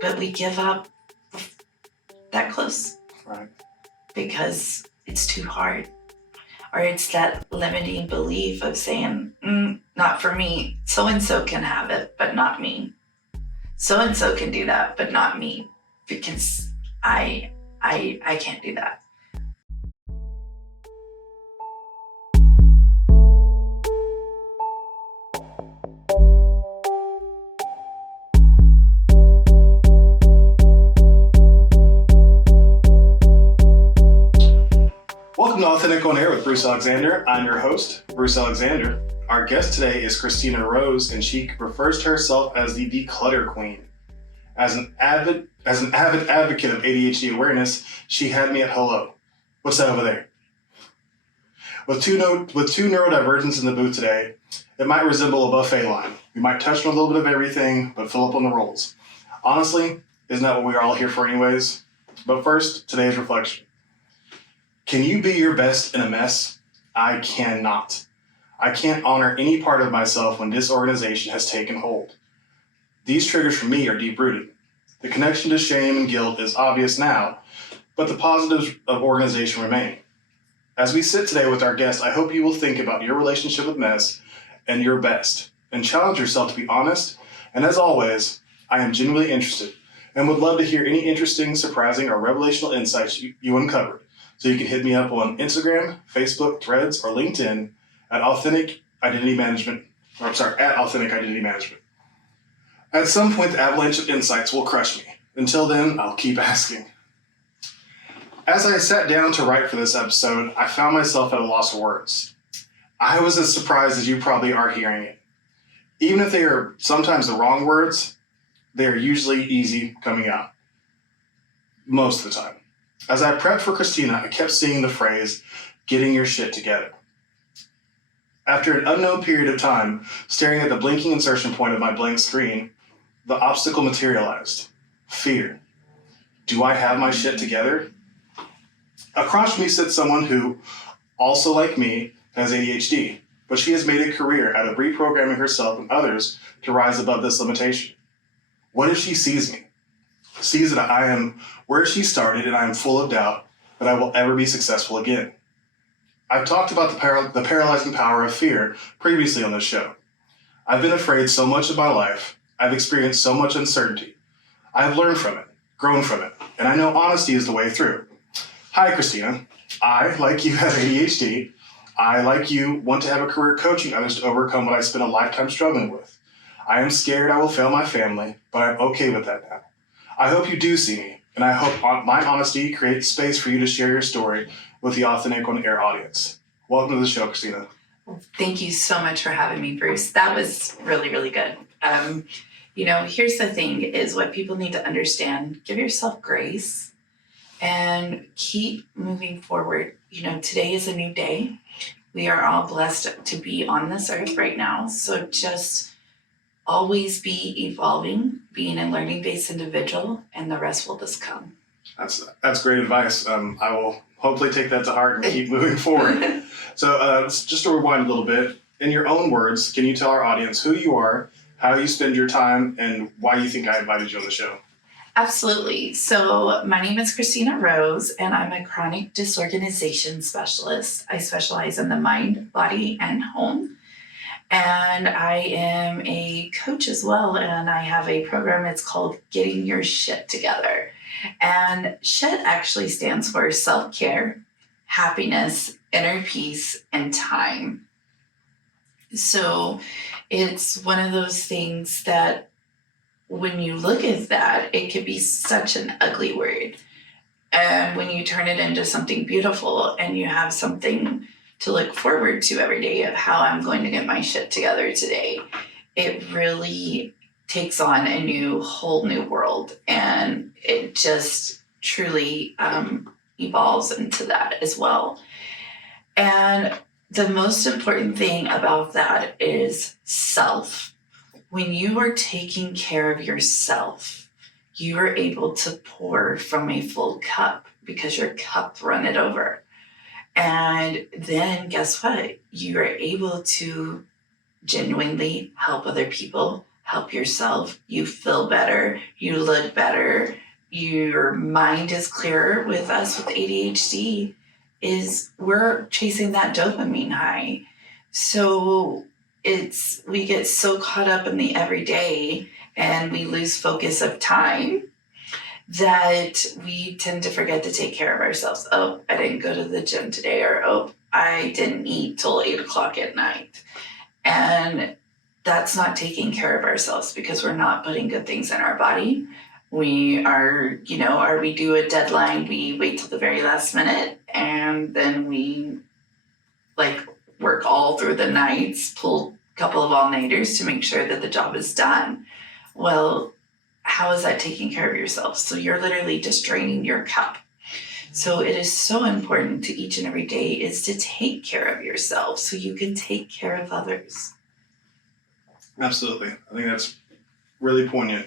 but we give up that close. Right. Because it's too hard. Or it's that limiting belief of saying, not for me. So-and-so can have it, but not me. So-and-so can do that, but not me. Because I can't do that. Welcome to Authentic On Air with Bruce Alexander. I'm your host, Bruce Alexander. Our guest today is Christina Rose, and she refers to herself as the Declutter Queen. As an avid advocate of ADHD awareness, she had me at hello. What's that over there? With two neurodivergents in the booth today, it might resemble a buffet line. We might touch on a little bit of everything, but fill up on the rolls. Honestly, isn't that what we're all here for anyways? But first, today's reflection. Can you be your best in a mess? I cannot. I can't honor any part of myself when disorganization has taken hold. These triggers for me are deep-rooted. The connection to shame and guilt is obvious now, but the positives of organization remain. As we sit today with our guest, I hope you will think about your relationship with mess and your best, and challenge yourself to be honest. And as always, I am genuinely interested and would love to hear any interesting, surprising, or revelational insights you uncovered. So you can hit me up on Instagram, Facebook, Threads, or LinkedIn at Authentic Identity Management. At some point, the avalanche of insights will crush me. Until then, I'll keep asking. As I sat down to write for this episode, I found myself at a loss of words. I was as surprised as you probably are hearing it. Even if they are sometimes the wrong words, they are usually easy coming out. Most of the time. As I prepped for Christina, I kept seeing the phrase, getting your shit together. After an unknown period of time, staring at the blinking insertion point of my blank screen, the obstacle materialized. Fear. Do I have my shit together? Across from me sits someone who, also like me, has ADHD, but she has made a career out of reprogramming herself and others to rise above this limitation. What if she sees me? Sees that I am where she started and I am full of doubt that I will ever be successful again. I've talked about the paralyzing power of fear previously on this show. I've been afraid so much of my life. I've experienced so much uncertainty. I've learned from it, grown from it, and I know honesty is the way through. Hi, Christina. I, like you, have ADHD. I, like you, want to have a career coaching others to overcome what I spent a lifetime struggling with. I am scared I will fail my family, but I'm okay with that now. I hope you do see me, and I hope my honesty creates space for you to share your story with the Authentic On Air audience. Welcome to the show, Christina. Thank you so much for having me, Bruce. That was really, really good. Here's the thing is what people need to understand. Give yourself grace and keep moving forward. Today is a new day. We are all blessed to be on this earth right now. So just always be evolving, being a learning-based individual, and the rest will just come. That's great advice. I will hopefully take that to heart and keep moving forward. So just to rewind a little bit, in your own words, can you tell our audience who you are, how you spend your time, and why you think I invited you on the show? Absolutely. So my name is Christina Rose, and I'm a chronic disorganization specialist. I specialize in the mind, body, and home. And I am a coach as well, and I have a program. It's called Getting Your Shit Together. And SHIT actually stands for self-care, happiness, inner peace, and time. So it's one of those things that when you look at that, it could be such an ugly word. And when you turn it into something beautiful and you have something to look forward to every day of how I'm going to get my shit together today, it really takes on a whole new world. And it just truly evolves into that as well. And the most important thing about that is self. When you are taking care of yourself, you are able to pour from a full cup because your cup runneth over. And then guess what? You are able to genuinely help other people, help yourself, you feel better, you look better, your mind is clearer. With us with ADHD, is we're chasing that dopamine high. So we get so caught up in the everyday and we lose focus of time that we tend to forget to take care of ourselves. Oh, I didn't go to the gym today, or oh, I didn't eat till 8 o'clock at night. And that's not taking care of ourselves because we're not putting good things in our body. We are, or we do a deadline, we wait till the very last minute, and then we work all through the nights, pull a couple of all-nighters to make sure that the job is done. Well, how is that taking care of yourself? So you're literally just draining your cup. So it is so important to each and every day is to take care of yourself so you can take care of others. Absolutely. I think that's really poignant.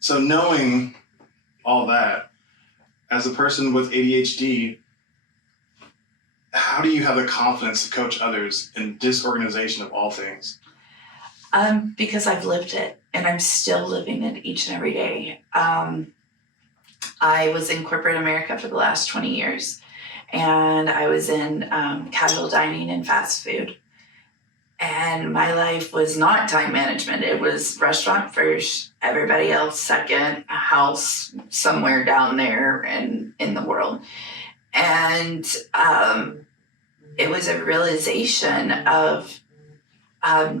So knowing all that, as a person with ADHD, how do you have the confidence to coach others in disorganization of all things? Because I've lived it and I'm still living it each and every day. I was in corporate America for the last 20 years, and I was in casual dining and fast food. And my life was not time management. It was restaurant first, everybody else second, a house somewhere down there in the world. And it was a realization of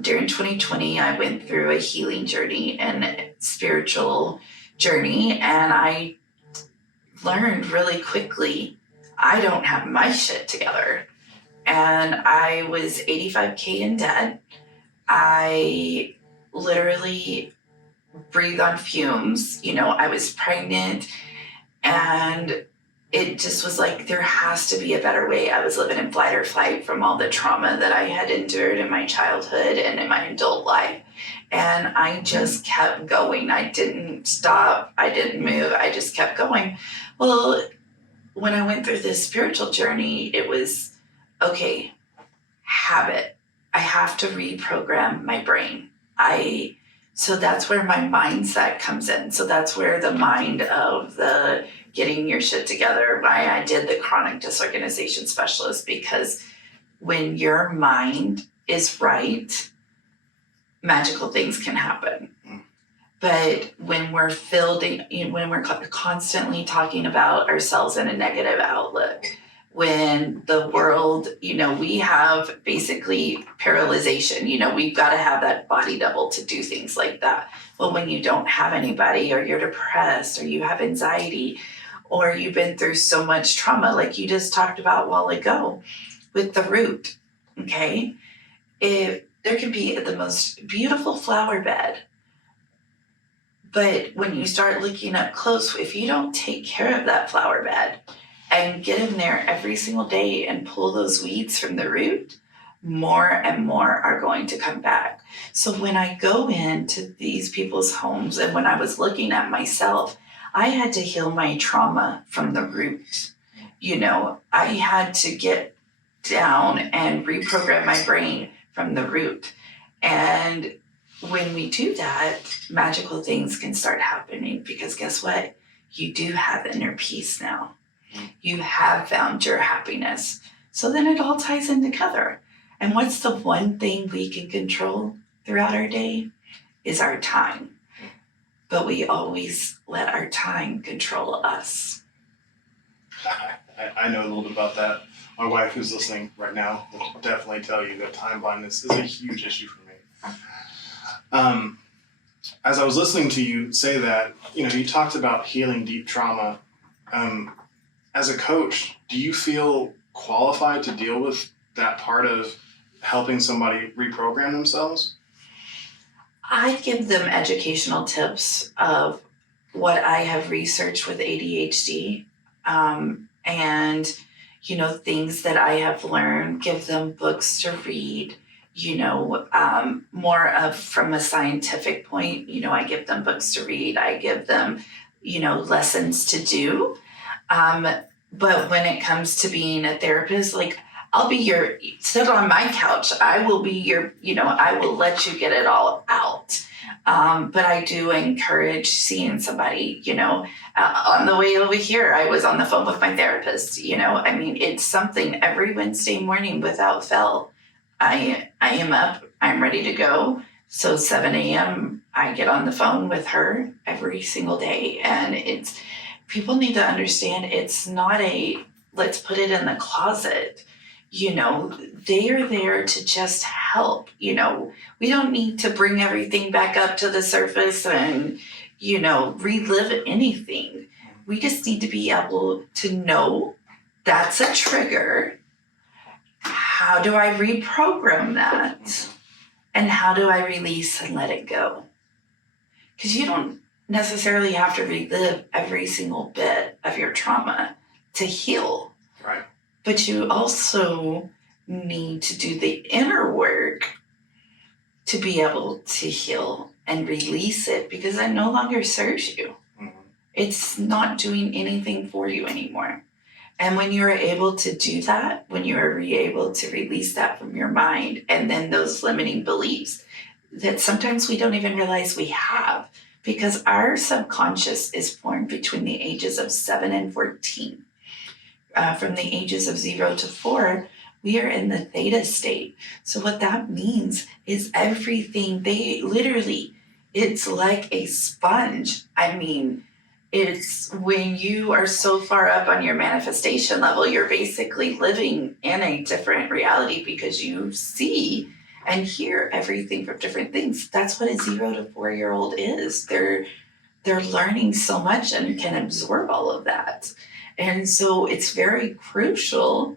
during 2020, I went through a healing journey and a spiritual journey, and I learned really quickly I don't have my shit together. And I was 85K in debt. I literally breathed on fumes. I was pregnant, and it just was like, there has to be a better way. I was living in flight or flight from all the trauma that I had endured in my childhood and in my adult life. And I just kept going. I didn't stop. I didn't move. I just kept going. Well, when I went through this spiritual journey, it was, okay, habit. I have to reprogram my brain. So that's where my mindset comes in. So that's where the mind of the getting your shit together, why I did the chronic disorganization specialist, because when your mind is right, magical things can happen. But when we're when we're constantly talking about ourselves in a negative outlook, when the world, we have basically paralyzation, we've got to have that body double to do things like that. Well, when you don't have anybody, or you're depressed, or you have anxiety, or you've been through so much trauma, like you just talked about a while ago with the root, okay? There can be the most beautiful flower bed, but when you start looking up close, if you don't take care of that flower bed and get in there every single day and pull those weeds from the root, more and more are going to come back. So when I go into these people's homes, and when I was looking at myself, I had to heal my trauma from the root. I had to get down and reprogram my brain from the root. And when we do that, magical things can start happening, because guess what? You do have inner peace now. You have found your happiness. So then it all ties in together. And what's the one thing we can control throughout our day is our time. But we always let our time control us. I know a little bit about that. My wife, who's listening right now, will definitely tell you that time blindness is a huge issue for me. As I was listening to you say that, you talked about healing deep trauma. As a coach, do you feel qualified to deal with that part of helping somebody reprogram themselves? I give them educational tips of what I have researched with ADHD, and things that I have learned, give them books to read, more of from a scientific point. I give them books to read, I give them lessons to do, but when it comes to being a therapist, I'll be your, sit on my couch. I will be your, I will let you get it all out. But I do encourage seeing somebody, on the way over here, I was on the phone with my therapist, it's something every Wednesday morning without fail. I am up, I'm ready to go. So 7 a.m., I get on the phone with her every single day. And people need to understand it's not let's put it in the closet. They are there to just help. We don't need to bring everything back up to the surface and, relive anything. We just need to be able to know that's a trigger. How do I reprogram that? And how do I release and let it go? Because you don't necessarily have to relive every single bit of your trauma to heal. Right. But you also need to do the inner work to be able to heal and release it, because it no longer serves you. Mm-hmm. It's not doing anything for you anymore. And when you're able to do that, when you are able to release that from your mind, and then those limiting beliefs that sometimes we don't even realize we have, because our subconscious is formed between the ages of 7 and 14. From the ages of 0 to 4, we are in the theta state. So what that means is everything, it's like a sponge. It's when you are so far up on your manifestation level, you're basically living in a different reality because you see and hear everything from different things. That's what a 0 to 4-year-old is. They're learning so much and can absorb all of that. And so it's very crucial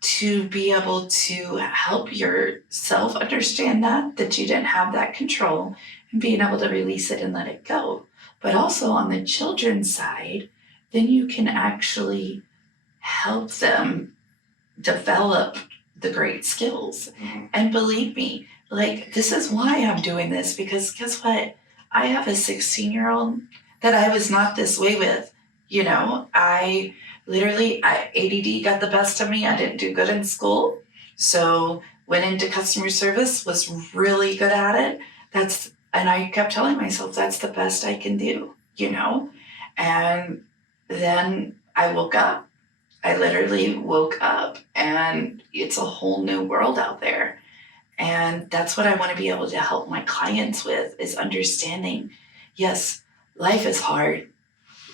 to be able to help yourself understand that you didn't have that control, and being able to release it and let it go. But also on the children's side, then you can actually help them develop the great skills. Mm-hmm. And believe me, this is why I'm doing this, because guess what? I have a 16-year-old that I was not this way with. ADD got the best of me. I didn't do good in school. So went into customer service, was really good at it. And I kept telling myself, that's the best I can do, And then I woke up. I literally woke up, and it's a whole new world out there. And that's what I want to be able to help my clients with, is understanding, yes, life is hard.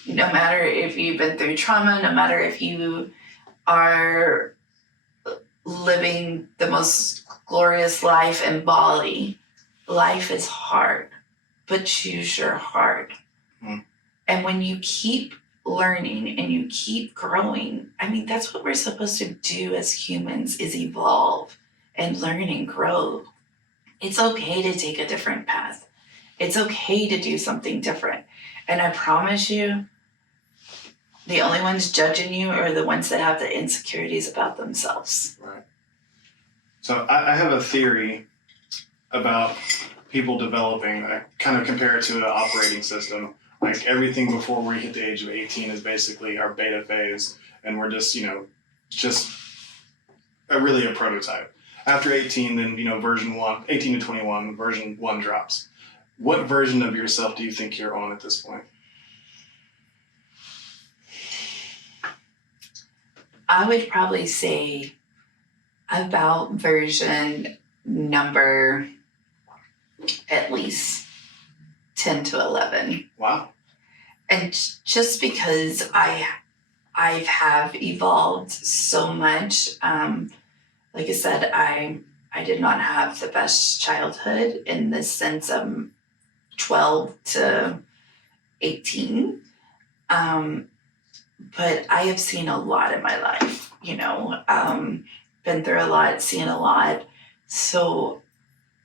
No matter if you've been through trauma, no matter if you are living the most glorious life in Bali, life is hard, but choose your heart. Mm. And when you keep learning and you keep growing, that's what we're supposed to do as humans, is evolve and learn and grow. It's okay to take a different path. It's okay to do something different. And I promise you, the only ones judging you are the ones that have the insecurities about themselves. Right. So I have a theory about people developing. I kind of compare it to an operating system. Like everything before we hit the age of 18 is basically our beta phase, and we're just really a prototype. After 18, then version 1, 18 to 21, version 1 drops. What version of yourself do you think you're on at this point? I would probably say about version number at least 10 to 11. Wow. And just because I have evolved so much, like I said, I did not have the best childhood in the sense of 12 to 18. But I have seen a lot in my life, been through a lot, seen a lot. So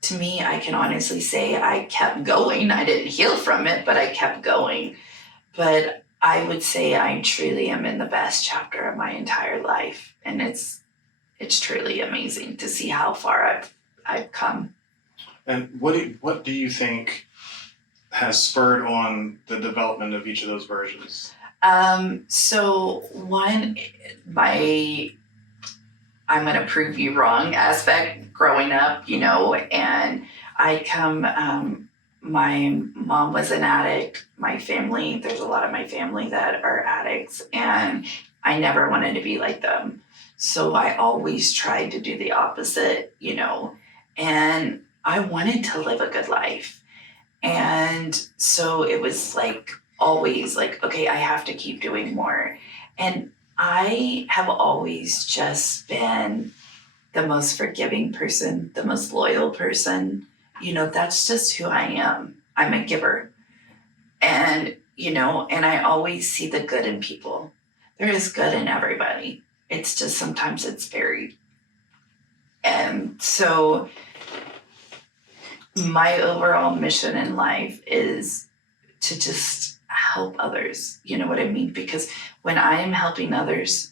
to me, I can honestly say I kept going. I didn't heal from it, but I kept going. But I would say I truly am in the best chapter of my entire life. And it's truly amazing to see how far I've come. And what do you think has spurred on the development of each of those versions? So one, my I'm going to prove you wrong aspect growing up, and my mom was an addict. There's a lot of my family that are addicts, and I never wanted to be like them. So I always tried to do the opposite, and I wanted to live a good life. And so it was like always like, okay, I have to keep doing more. And I have always just been the most forgiving person, the most loyal person. That's just who I am. I'm a giver. And, and I always see the good in people. There is good in everybody. It's just sometimes it's buried. And so my overall mission in life is to just help others. You know what I mean? Because when I am helping others,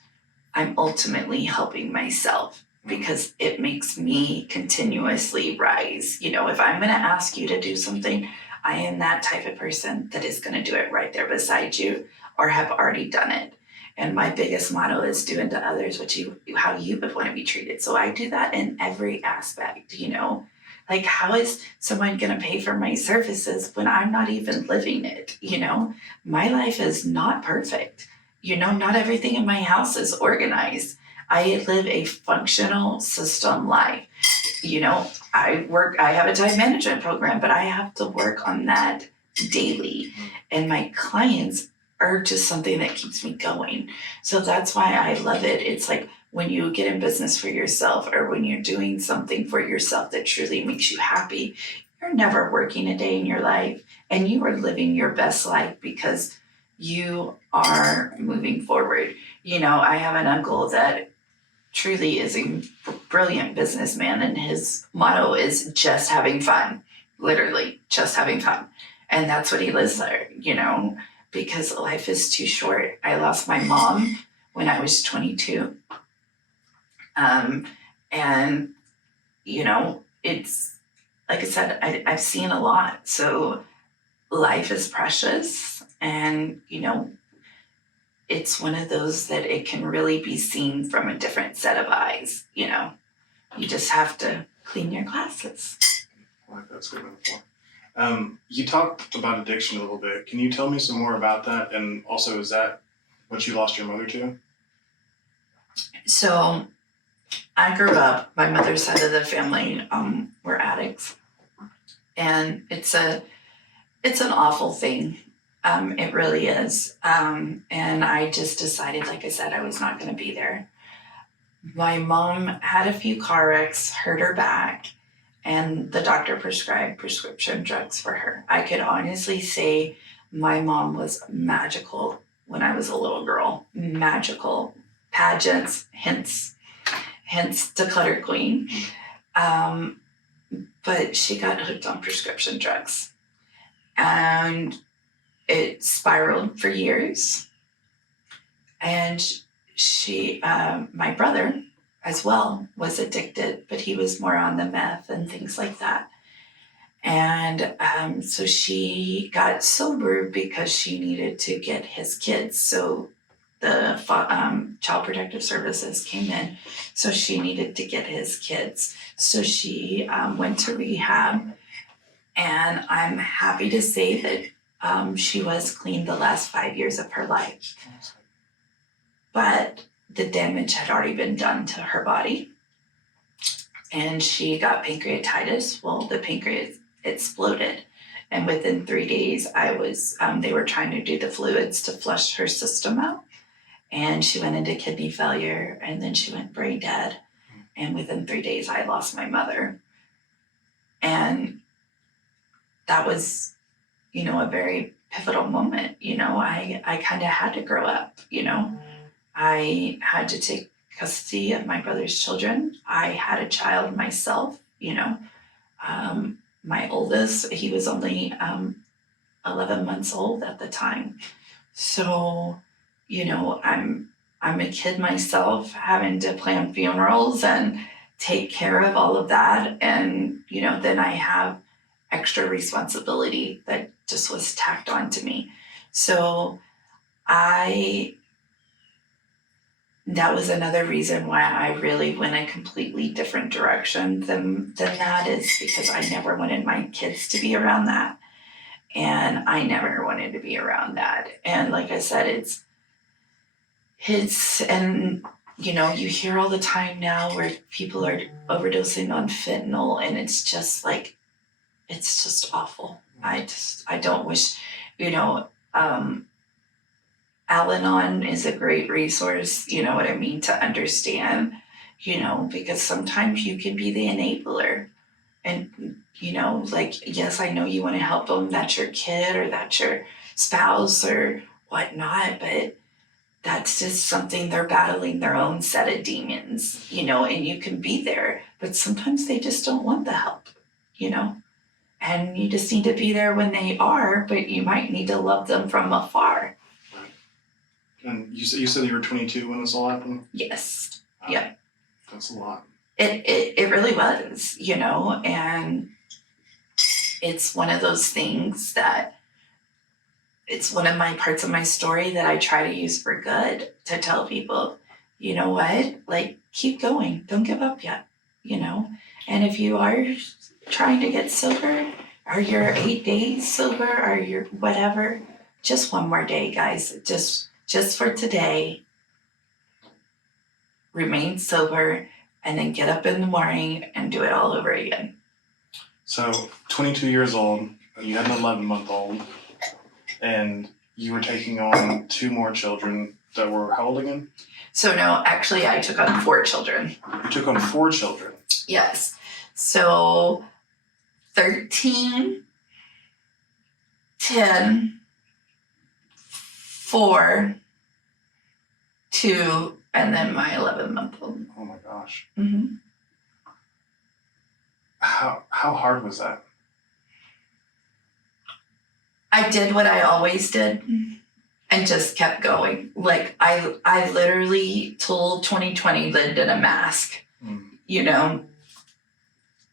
I'm ultimately helping myself, because it makes me continuously rise. If I'm going to ask you to do something, I am that type of person that is going to do it right there beside you or have already done it. And my biggest motto is do unto others how you would want to be treated. So I do that in every aspect, Like, how is someone going to pay for my services when I'm not even living it? My life is not perfect. Not everything in my house is organized. I live a functional system life. I have a time management program, but I have to work on that daily. And my clients are just something that keeps me going. So that's why I love it. It's like when you get in business for yourself, or when you're doing something for yourself that truly makes you happy, you're never working a day in your life, and you are living your best life because you are moving forward. I have an uncle that truly is a brilliant businessman, and his motto is just having fun, literally just having fun. And that's what he lives there, because life is too short. I lost my mom when I was 22. And, it's, like I said, I've seen a lot. So life is precious, and, it's one of those that it can really be seen from a different set of eyes. You just have to clean your glasses. I like that statement before. You talked about addiction a little bit. Can you tell me some more about that? And also, is that what you lost your mother to? So I grew up, my mother's side of the family were addicts. And it's an awful thing. It really is. And I just decided, like I said, I was not going to be there. My mom had a few car wrecks, hurt her back, and the doctor prescribed prescription drugs for her. I could honestly say my mom was magical when I was a little girl. Magical. Pageants, hence Declutter Queen. But she got hooked on prescription drugs. And it spiraled for years. And my brother as well was addicted, but he was more on the meth and things like that. And so she got sober because she needed to get his kids. So the Child Protective Services came in, so she needed to get his kids. So she went to rehab, and I'm happy to say that she was clean the last 5 years of her life. But the damage had already been done to her body, and she got pancreatitis. Well, the pancreas exploded, and within 3 days, they were trying to do the fluids to flush her system out, and she went into kidney failure, and then she went brain dead, and within 3 days, I lost my mother. And that was, a very pivotal moment. I kind of had to grow up. I had to take custody of my brother's children. I had a child myself. My oldest, he was only 11 months old at the time. So, I'm a kid myself, having to plan funerals and take care of all of that. And, then I have extra responsibility that just was tacked on to me. So I that was another reason why I really went a completely different direction than that, is because I never wanted my kids to be around that. And I never wanted to be around that. And like I said, and you hear all the time now where people are overdosing on fentanyl, and it's just awful. I don't wish, Al-Anon is a great resource, you know what I mean, to understand, because sometimes you can be the enabler. And, yes, I know you want to help them. That's your kid or that's your spouse or whatnot, but that's just something they're battling their own set of demons, and you can be there, but sometimes they just don't want the help, and you just need to be there when they are, but you might need to love them from afar. And you said you were 22 when this all happened? Yes. Wow. Yeah. That's a lot. It really was, and it's one of those things that it's one of my parts of my story that I try to use for good, to tell people, you know what, like, keep going, don't give up yet, and if you are trying to get sober, or you're 8 days sober, or you're whatever, just one more day, guys, just for today, remain sober, and then get up in the morning and do it all over again. So 22 years old, and you had an 11-month-old, and you were taking on 2 more children that were how old again? So no, actually I took on 4 children. You took on 4 children? Yes. So 13, 10, 4, 2, and then my 11-month-old. Oh my gosh. Mm-hmm. How hard was that? I did what I always did and just kept going. Like I literally told 2020 lived in a mask.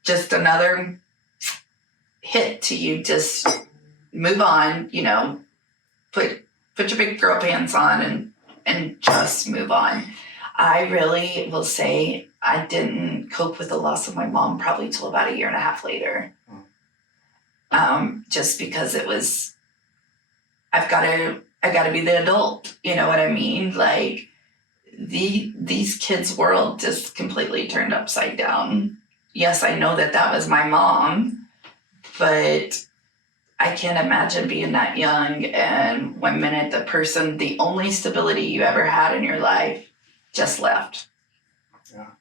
Just another hit to you, just move on, put your big girl pants on and just move on. I really will say I didn't cope with the loss of my mom probably till about 1.5 years later. Just because it was, I gotta be the adult, you know what I mean? Like these kids' world just completely turned upside down. Yes, I know that was my mom, but I can't imagine being that young and 1 minute the only stability you ever had in your life just left. Yeah.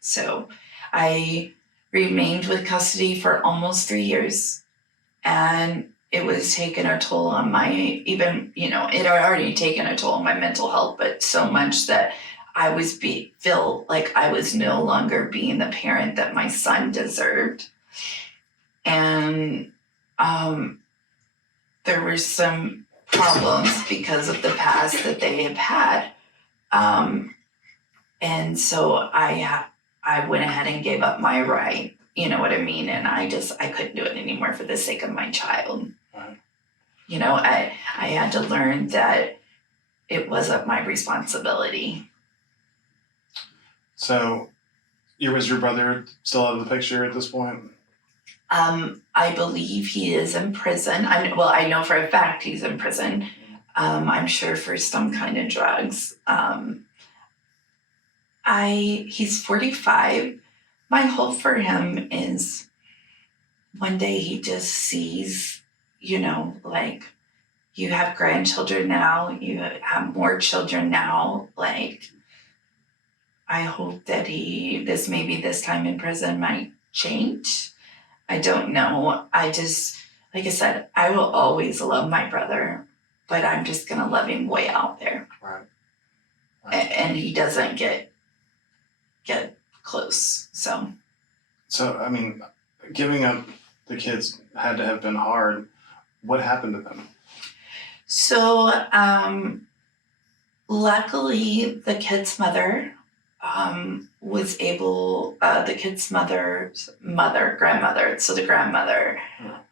So I remained with custody for almost 3 years, and it was taking a toll on it had already taken a toll on my mental health, but so much that I feel like I was no longer being the parent that my son deserved. And there were some problems because of the past that they have had. And so I went ahead and gave up my right, you know what I mean? And I couldn't do it anymore for the sake of my child. Right. I had to learn that it wasn't my responsibility. So, was your brother still out of the picture at this point? I believe he is in prison. I know for a fact he's in prison. I'm sure for some kind of drugs. He's 45. My hope for him is one day he just sees, like, you have grandchildren now, you have more children now, like, I hope that this time in prison might change. I don't know. Like I said, I will always love my brother, but I'm just going to love him way out there. Right. And he doesn't get close. So, I mean, giving up the kids had to have been hard. What happened to them? So, luckily, the kid's mother was able, the kid's grandmother, so the grandmother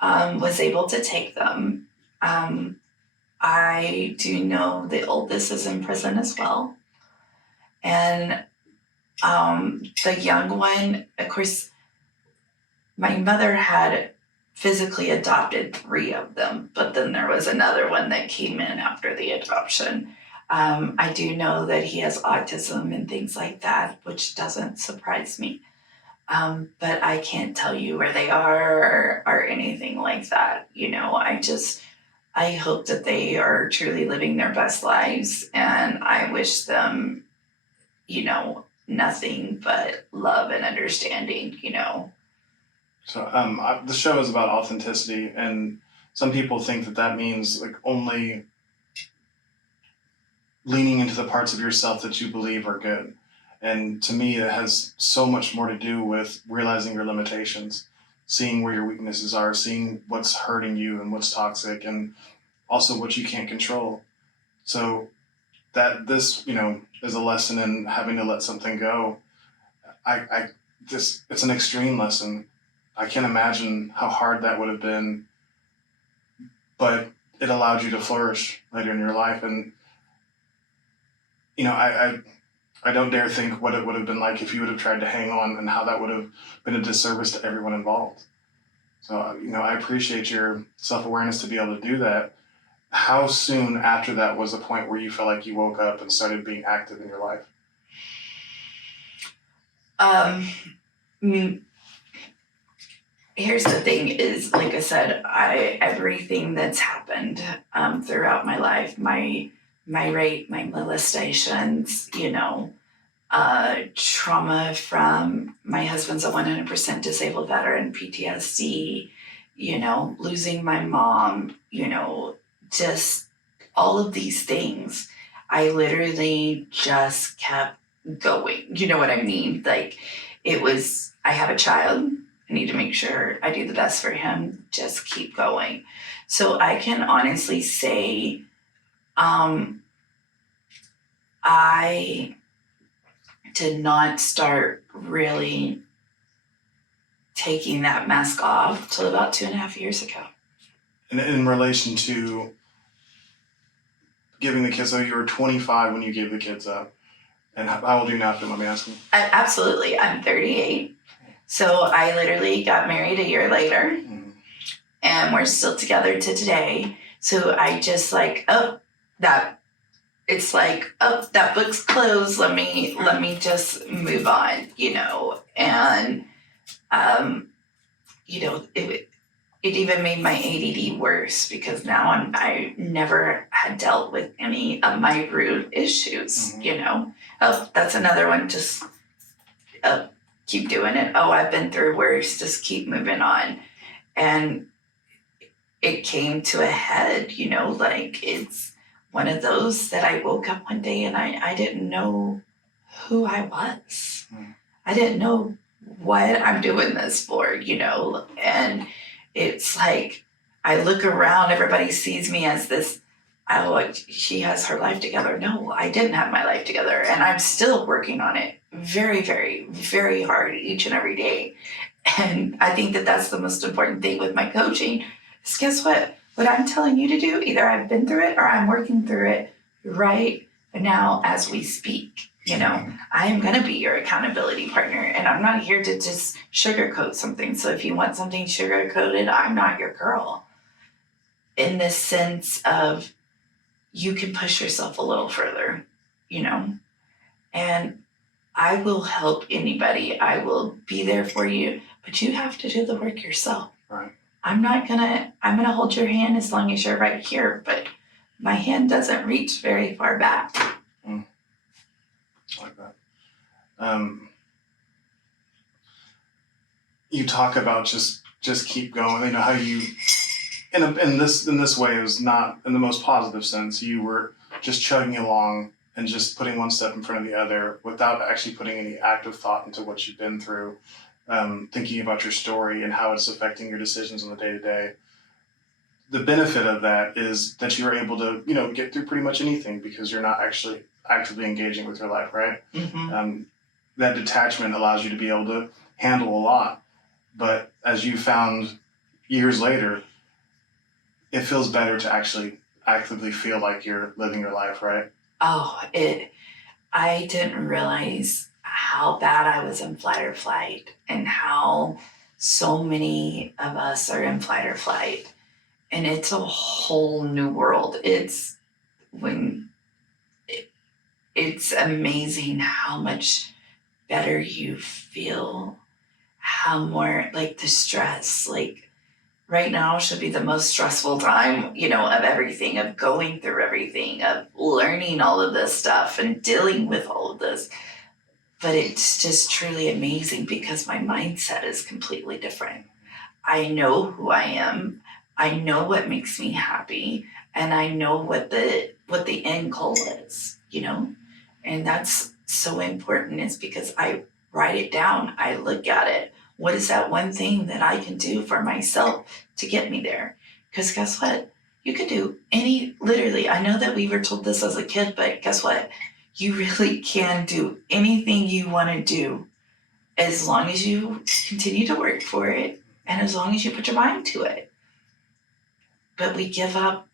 was able to take them. I do know the oldest is in prison as well. And the young one, of course, my mother had physically adopted 3 of them, but then there was another one that came in after the adoption. I do know that he has autism and things like that, which doesn't surprise me. But I can't tell you where they are or anything like that. I hope that they are truly living their best lives, and I wish them, nothing but love and understanding. So the show is about authenticity, and some people think that means like only leaning into the parts of yourself that you believe are good. And to me, it has so much more to do with realizing your limitations, seeing where your weaknesses are, seeing what's hurting you and what's toxic, and also what you can't control. So that this, is a lesson in having to let something go. It's an extreme lesson. I can't imagine how hard that would have been, but it allowed you to flourish later in your life. And I don't dare think what it would have been like if you would have tried to hang on, and how that would have been a disservice to everyone involved. So, I appreciate your self-awareness to be able to do that. How soon after that was the point where you felt like you woke up and started being active in your life? Mm, Here's the thing is, like I said, everything that's happened throughout my life, my rape, my molestations, trauma from my husband's a 100% disabled veteran, PTSD, losing my mom, just all of these things. I literally just kept going. You know what I mean? Like, I have a child. I need to make sure I do the best for him. Just keep going. So I can honestly say, I did not start really taking that mask off till about 2.5 years ago. And in relation to giving the kids, so you were 25 when you gave the kids up. And how old are you now, if you don't mind me asking? Absolutely. I'm 38. So I literally got married a year later, and we're still together to today. So I just that book's closed. Let me just move on, and it even made my ADD worse, because now I never had dealt with any of my root issues. That's another one. Just keep doing it. I've been through worse. Just keep moving on. And it came to a head, it's one of those that I woke up one day and I didn't know who I was. I didn't know what I'm doing this for, and it's like, I look around, everybody sees me as this, she has her life together. No, I didn't have my life together, and I'm still working on it very, very, very hard each and every day. And I think that that's the most important thing with my coaching is, guess what? What I'm telling you to do, either I've been through it or I'm working through it right now as we speak. I am going to be your accountability partner, and I'm not here to just sugarcoat something. So if you want something sugarcoated, I'm not your girl. In this sense of, you can push yourself a little further, and I will help anybody. I will be there for you, but you have to do the work yourself. Right. I'm going to hold your hand as long as you're right here, but my hand doesn't reach very far back. I like that. You talk about just keep going. How you, in this way, it was not in the most positive sense. You were just chugging along and just putting one step in front of the other without actually putting any active thought into what you've been through, thinking about your story and how it's affecting your decisions on the day-to-day. The benefit of that is that you're able to, get through pretty much anything because you're not actually actively engaging with your life, right? Mm-hmm. That detachment allows you to be able to handle a lot. But as you found years later, it feels better to actually actively feel like you're living your life, right? I didn't realize how bad I was in flight or flight and how so many of us are in flight or flight. And it's a whole new world. When it's amazing how much better you feel, how more like the stress, like right now should be the most stressful time, of everything, of going through everything, of learning all of this stuff and dealing with all of this. But it's just truly amazing because my mindset is completely different. I know who I am. I know what makes me happy, and I know what the end goal is, And that's so important is because I write it down. I look at it. What is that one thing that I can do for myself to get me there? Because guess what? You can do literally, I know that we were told this as a kid, but guess what? You really can do anything you want to do as long as you continue to work for it and as long as you put your mind to it. But we give up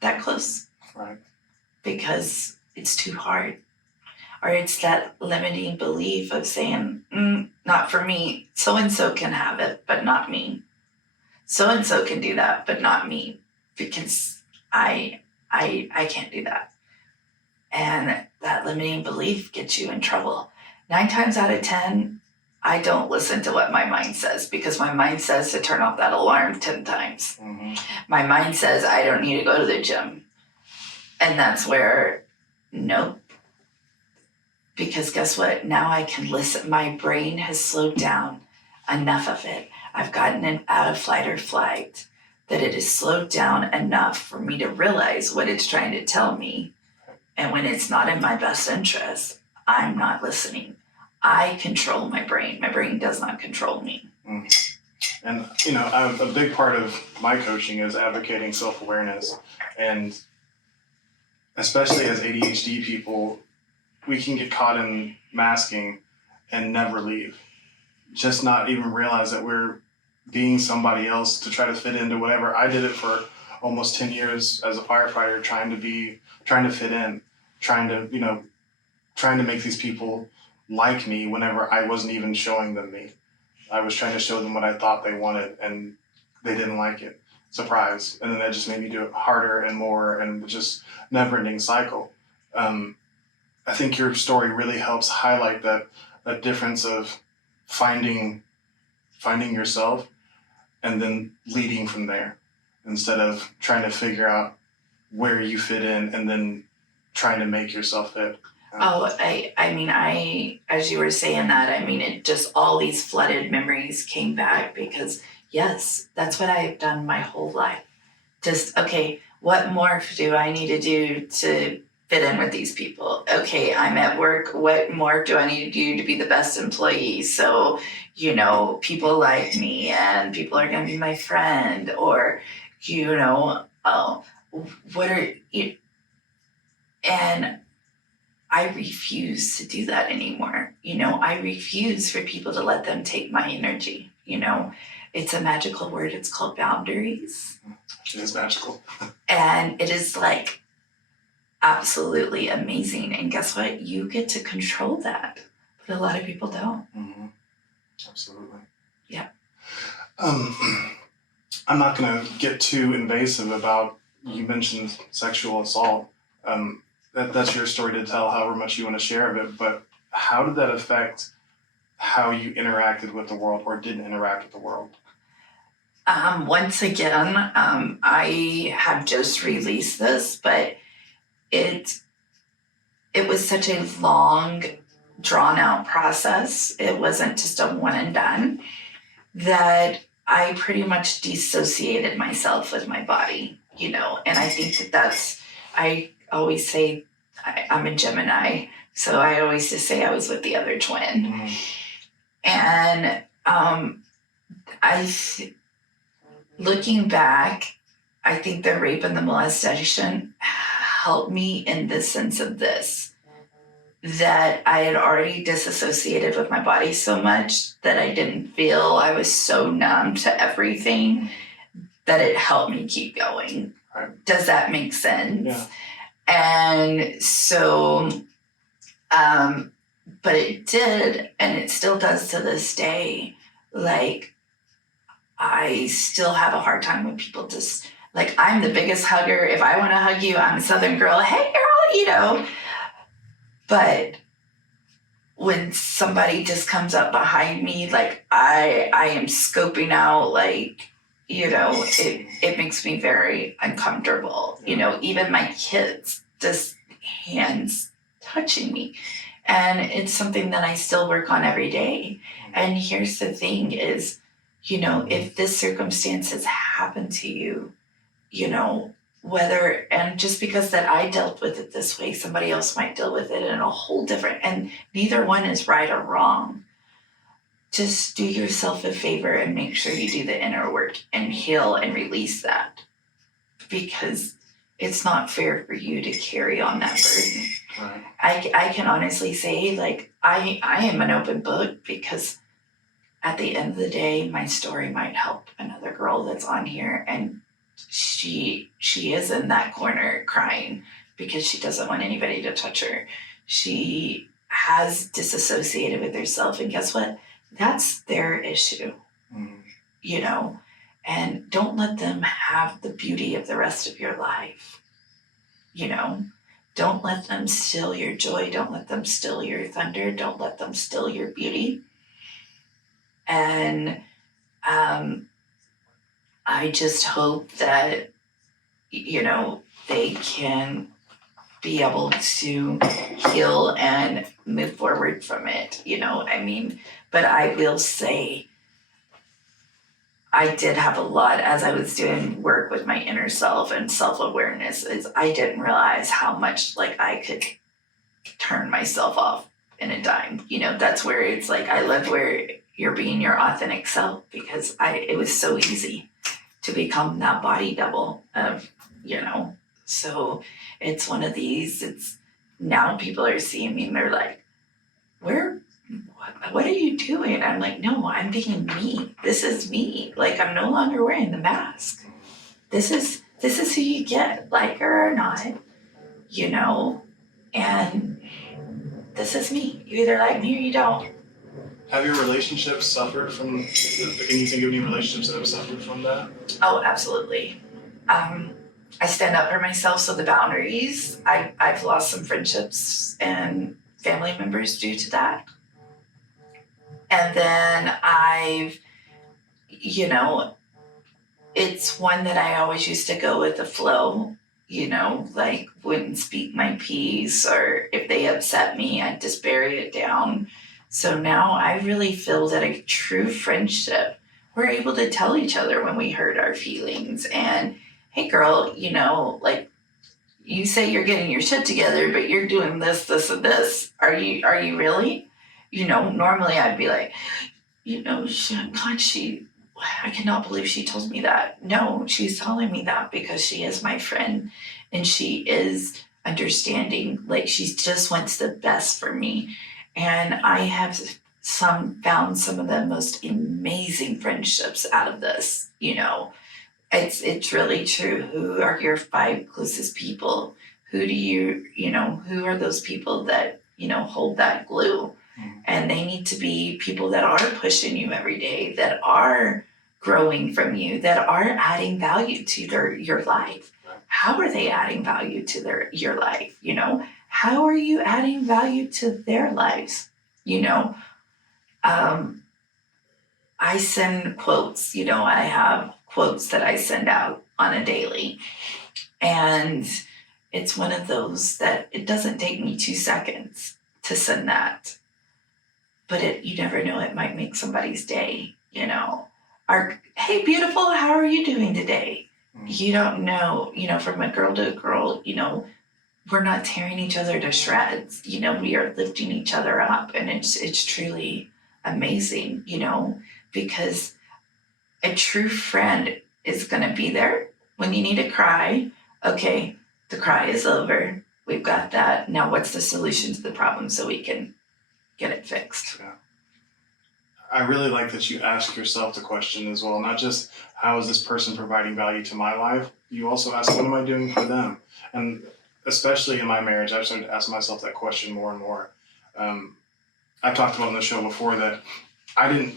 that close. Right. Because it's too hard. Or it's that limiting belief of saying, not for me. So-and-so can have it, but not me. So-and-so can do that, but not me. Because I can't do that. And that limiting belief gets you in trouble. 9 times out of 10, I don't listen to what my mind says because my mind says to turn off that alarm 10 times. Mm-hmm. My mind says I don't need to go to the gym. And that's where, nope. Because guess what? Now I can listen. My brain has slowed down enough of it. I've gotten it out of flight or flight that it has slowed down enough for me to realize what it's trying to tell me. And when it's not in my best interest, I'm not listening. I control my brain. My brain does not control me. Mm. And, a big part of my coaching is advocating self-awareness. And especially as ADHD people, we can get caught in masking and never leave. Just not even realize that we're being somebody else to try to fit into whatever. I did it for almost 10 years as a firefighter, trying to fit in, trying to make these people like me whenever I wasn't even showing them me. I was trying to show them what I thought they wanted and they didn't like it. Surprise. And then that just made me do it harder and more and just never-ending cycle. I think your story really helps highlight that difference of finding yourself and then leading from there instead of trying to figure out where you fit in and then trying to make yourself fit. As you were saying that, it just all these flooded memories came back because yes, that's what I have done my whole life. Just, okay, what more do I need to do to fit in with these people? Okay, I'm at work. What more do I need to do to be the best employee? So, people like me and people are going to be my friend or, what are you? And I refuse to do that anymore. I refuse for people to let them take my energy. It's a magical word. It's called boundaries. It is magical. And it is like absolutely amazing. And guess what? You get to control that. But a lot of people don't. Mm-hmm. Absolutely. Yeah. I'm not going to get too invasive about, you mentioned sexual assault. That's your story to tell, however much you want to share of it. But how did that affect how you interacted with the world or didn't interact with the world? Once again, I have just released this, but it was such a long, drawn out process. It wasn't just a one and done that I pretty much dissociated myself with my body, and I think I always say I'm a Gemini, so I always just say I was with the other twin. Mm-hmm. And looking back, I think the rape and the molestation helped me in the sense of this, that I had already disassociated with my body so much that I didn't feel. I was so numb to everything that it helped me keep going. Right. Does that make sense? Yeah. And so But it did, and it still does to this day. Like, I still have a hard time when people just, like, I'm the biggest hugger. If I want to hug you, I'm a Southern girl. Hey, girl. But when somebody just comes up behind me, like, I am scoping out, like, it makes me very uncomfortable. Even my kids, just hands touching me. And it's something that I still work on every day. And here's the thing is, if this circumstance has happened to you, and just because that I dealt with it this way, somebody else might deal with it in a whole different, and neither one is right or wrong. Just do yourself a favor and make sure you do the inner work and heal and release that, because it's not fair for you to carry on that burden. Right. I can honestly say, like, I am an open book, because at the end of the day, my story might help another girl that's on here, and she is in that corner crying because she doesn't want anybody to touch her. She has disassociated with herself, and guess what? That's their issue. Mm-hmm. And don't let them have the beauty of the rest of your life. Don't let them steal your joy. Don't let them steal your thunder. Don't let them steal your beauty. And I just hope that, they can be able to heal and move forward from it. But I will say, I did have a lot as I was doing work with my inner self and self-awareness, is I didn't realize how much, like, I could turn myself off in a dime. That's where it's like, I love where you're being your authentic self, because it was so easy to become that body double of, so it's one of these, it's now people are seeing me and they're like, what are you doing? I'm like, no, I'm being me. This is me. Like, I'm no longer wearing the mask. This is who you get, like her or not, and this is me. You either like me or you don't. Have your relationships suffered from, can you think of any relationships that have suffered from that? Oh, absolutely. I stand up for myself, so the boundaries, I've lost some friendships and family members due to that. And then it's one that I always used to go with the flow, like, wouldn't speak my piece, or if they upset me, I'd just bury it down. So now I really feel that a true friendship, we're able to tell each other when we hurt our feelings. And, hey, girl, like, you say you're getting your shit together, but you're doing this, this, and this. Are you really? Normally I'd be like, I cannot believe she told me that. No, she's telling me that because she is my friend and she is understanding. Like, she just wants the best for me. And I have found some of the most amazing friendships out of this. It's really true. Who are your 5 closest people? Who do who are those people that, hold that glue? And they need to be people that are pushing you every day, that are growing from you, that are adding value to your life. How are they adding value to your life? How are you adding value to their lives? I send quotes. I have quotes that I send out on a daily, and it's one of those that it doesn't take me 2 seconds to send that. But you never know, it might make somebody's day, hey, beautiful, how are you doing today? You don't know, from a girl to a girl, we're not tearing each other to shreds. We are lifting each other up, and it's truly amazing, because a true friend is going to be there when you need to cry. Okay, the cry is over. We've got that. Now what's the solution to the problem so we can get it fixed? Yeah. I really like that you ask yourself the question as well, not just how is this person providing value to my life? You also ask, what am I doing for them? And especially in my marriage, I've started to ask myself that question more and more. I've talked about on the show before that I didn't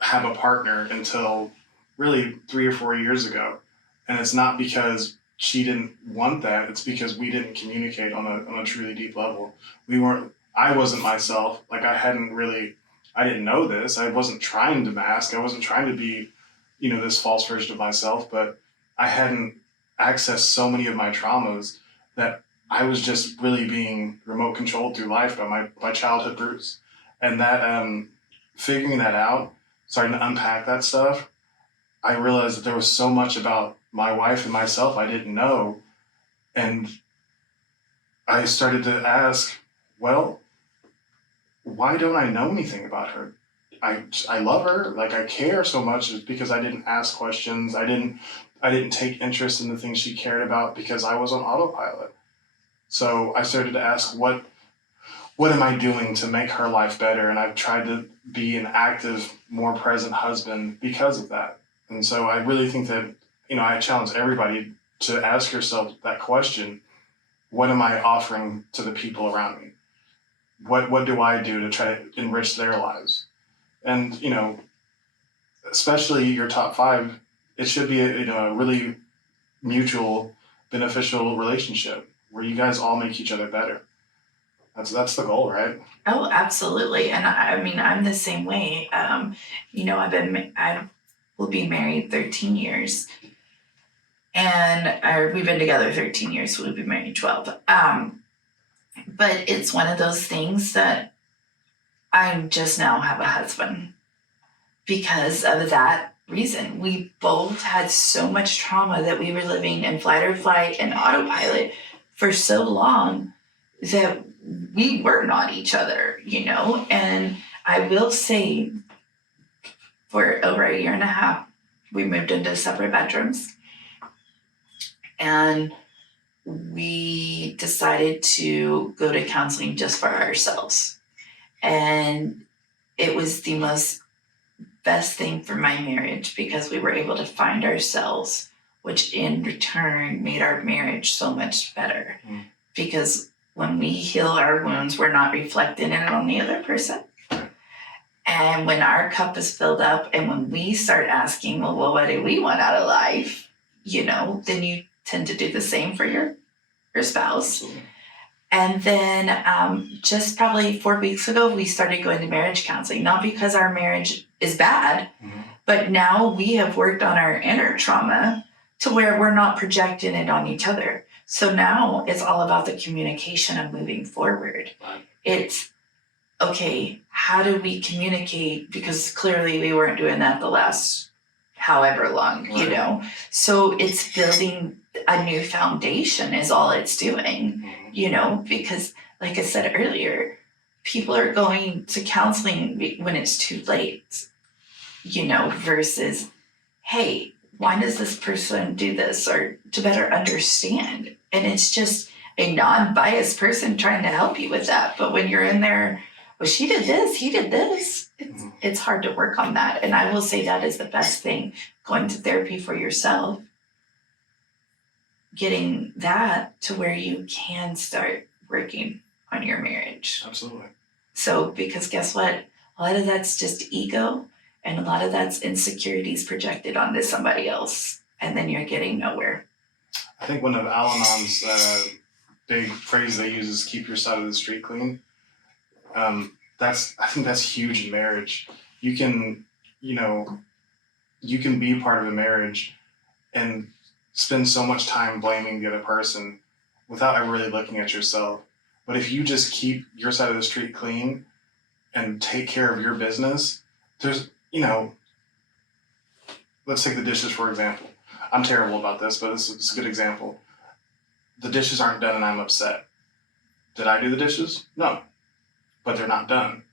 have a partner until really 3 or 4 years ago. And it's not because she didn't want that, it's because we didn't communicate on a truly deep level. I wasn't myself. Like I didn't know this. I wasn't trying to mask. I wasn't trying to be, this false version of myself, but I hadn't accessed so many of my traumas that I was just really being remote controlled through life by my childhood roots. And that, figuring that out, starting to unpack that stuff, I realized that there was so much about my wife and myself I didn't know. And I started to ask, well, why don't I know anything about her? I love her, like I care so much is because I didn't ask questions. I didn't take interest in the things she cared about because I was on autopilot. So I started to ask what am I doing to make her life better? And I've tried to be an active, more present husband because of that. And so I really think that, I challenge everybody to ask yourself that question. What am I offering to the people around me? What do I do to try to enrich their lives? And, especially your top five, it should be a really mutual, beneficial relationship where you guys all make each other better. That's the goal, right? Oh, absolutely. And I mean, I'm the same way. I will be married 13 years, and we've been together 13 years, so we'll be married 12. But it's one of those things that I just now have a husband because of that reason. We both had so much trauma that we were living in fight or flight and autopilot for so long that we were not each other, And I will say, for over a year and a half, we moved into separate bedrooms. And we decided to go to counseling just for ourselves. And it was the most best thing for my marriage because we were able to find ourselves, which in return made our marriage so much better. Because when we heal our wounds, we're not reflecting it on the other person. And when our cup is filled up and when we start asking, well, what do we want out of life? Then you tend to do the same for your spouse. Absolutely. And then just probably 4 weeks ago, we started going to marriage counseling, not because our marriage is bad, but now we have worked on our inner trauma to where we're not projecting it on each other. So now it's all about the communication of moving forward. Right. It's, okay, how do we communicate? Because clearly we weren't doing that the last however long, Right. So it's building a new foundation is all it's doing, because like I said earlier, people are going to counseling when it's too late, versus, hey, why does this person do this? Or to better understand. And it's just a non-biased person trying to help you with that. But when you're in there, well, she did this, he did this. It's hard to work on that. And I will say that is the best thing, going to therapy for yourself, getting that to where you can start working on your marriage. Absolutely. So, because guess what? A lot of that's just ego and a lot of that's insecurities projected onto somebody else. And then you're getting nowhere. I think one of Al-Anon's big phrase they use is keep your side of the street clean. I think that's huge in marriage. You can be part of a marriage and spend so much time blaming the other person without ever really looking at yourself. But if you just keep your side of the street clean and take care of your business, there's, let's take the dishes, for example. I'm terrible about this, but it's a good example. The dishes aren't done and I'm upset. Did I do the dishes? No. But they're not done.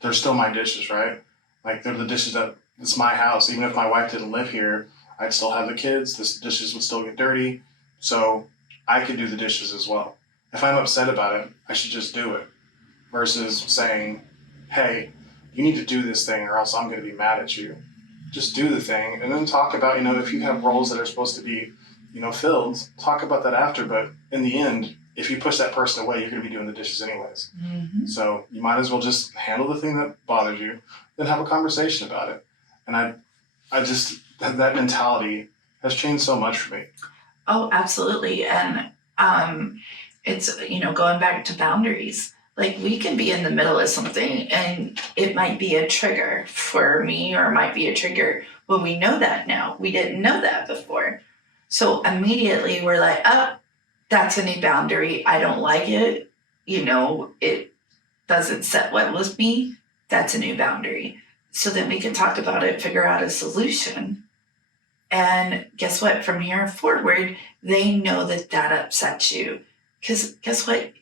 They're still my dishes, right? Like, they're the dishes that, it's my house. Even if my wife didn't live here, I'd still have the kids. The dishes would still get dirty. So I could do the dishes as well. If I'm upset about it, I should just do it. Versus saying, hey, you need to do this thing or else I'm going to be mad at you. Just do the thing and then talk about, if you have roles that are supposed to be, filled, talk about that after. But in the end, if you push that person away, you're going to be doing the dishes anyways. Mm-hmm. So you might as well just handle the thing that bothers you, then have a conversation about it. And I just, that mentality has changed so much for me. Oh, absolutely. And it's, going back to boundaries. Like, we can be in the middle of something and it might be a trigger for me, or it might be a trigger. Well, we know that now. We didn't know that before. So immediately we're like, oh, that's a new boundary. I don't like it. It doesn't set well with me. That's a new boundary. So then we can talk about it, figure out a solution. And guess what? From here forward, they know that upsets you. Because guess what?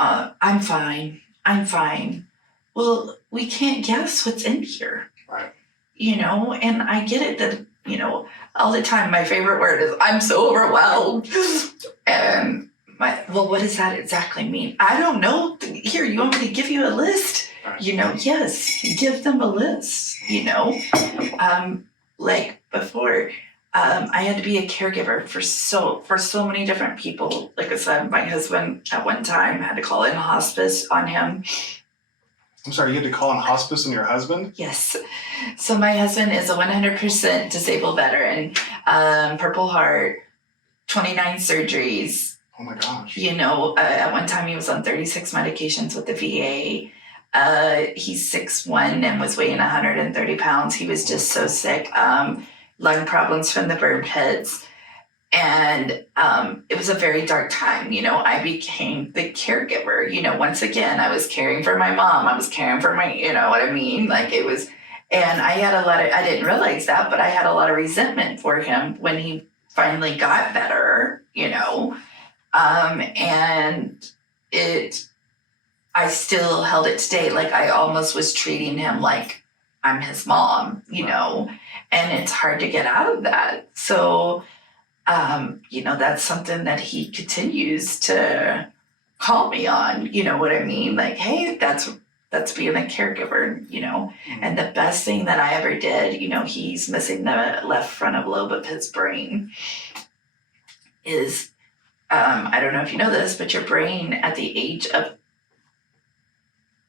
I'm fine. I'm fine. Well, we can't guess what's in here. Right. And I get it that, all the time, my favorite word is, I'm so overwhelmed. And what does that exactly mean? I don't know. Here, you want me to give you a list? Right. Yes, give them a list, like before, I had to be a caregiver for so many different people. Like I said, my husband at one time had to call in hospice on him. I'm sorry, you had to call in hospice on your husband? Yes. So my husband is a 100% disabled veteran, Purple Heart, 29 surgeries. Oh my gosh. At one time he was on 36 medications with the VA. He's 6'1" and was weighing 130 pounds. He was just so sick. Lung problems from the burn pits. And it was a very dark time. I became the caregiver. Once again, I was caring for my mom. I was caring for my, what I mean? Like, it was, and I didn't realize that, but I had a lot of resentment for him when he finally got better, and I still held it today. Like, I almost was treating him like I'm his mom, and it's hard to get out of that. So, that's something that he continues to call me on, what I mean? Like, hey, that's being a caregiver, Mm-hmm. And the best thing that I ever did, he's missing the left frontal lobe of his brain, is, I don't know if you know this, but your brain at the age of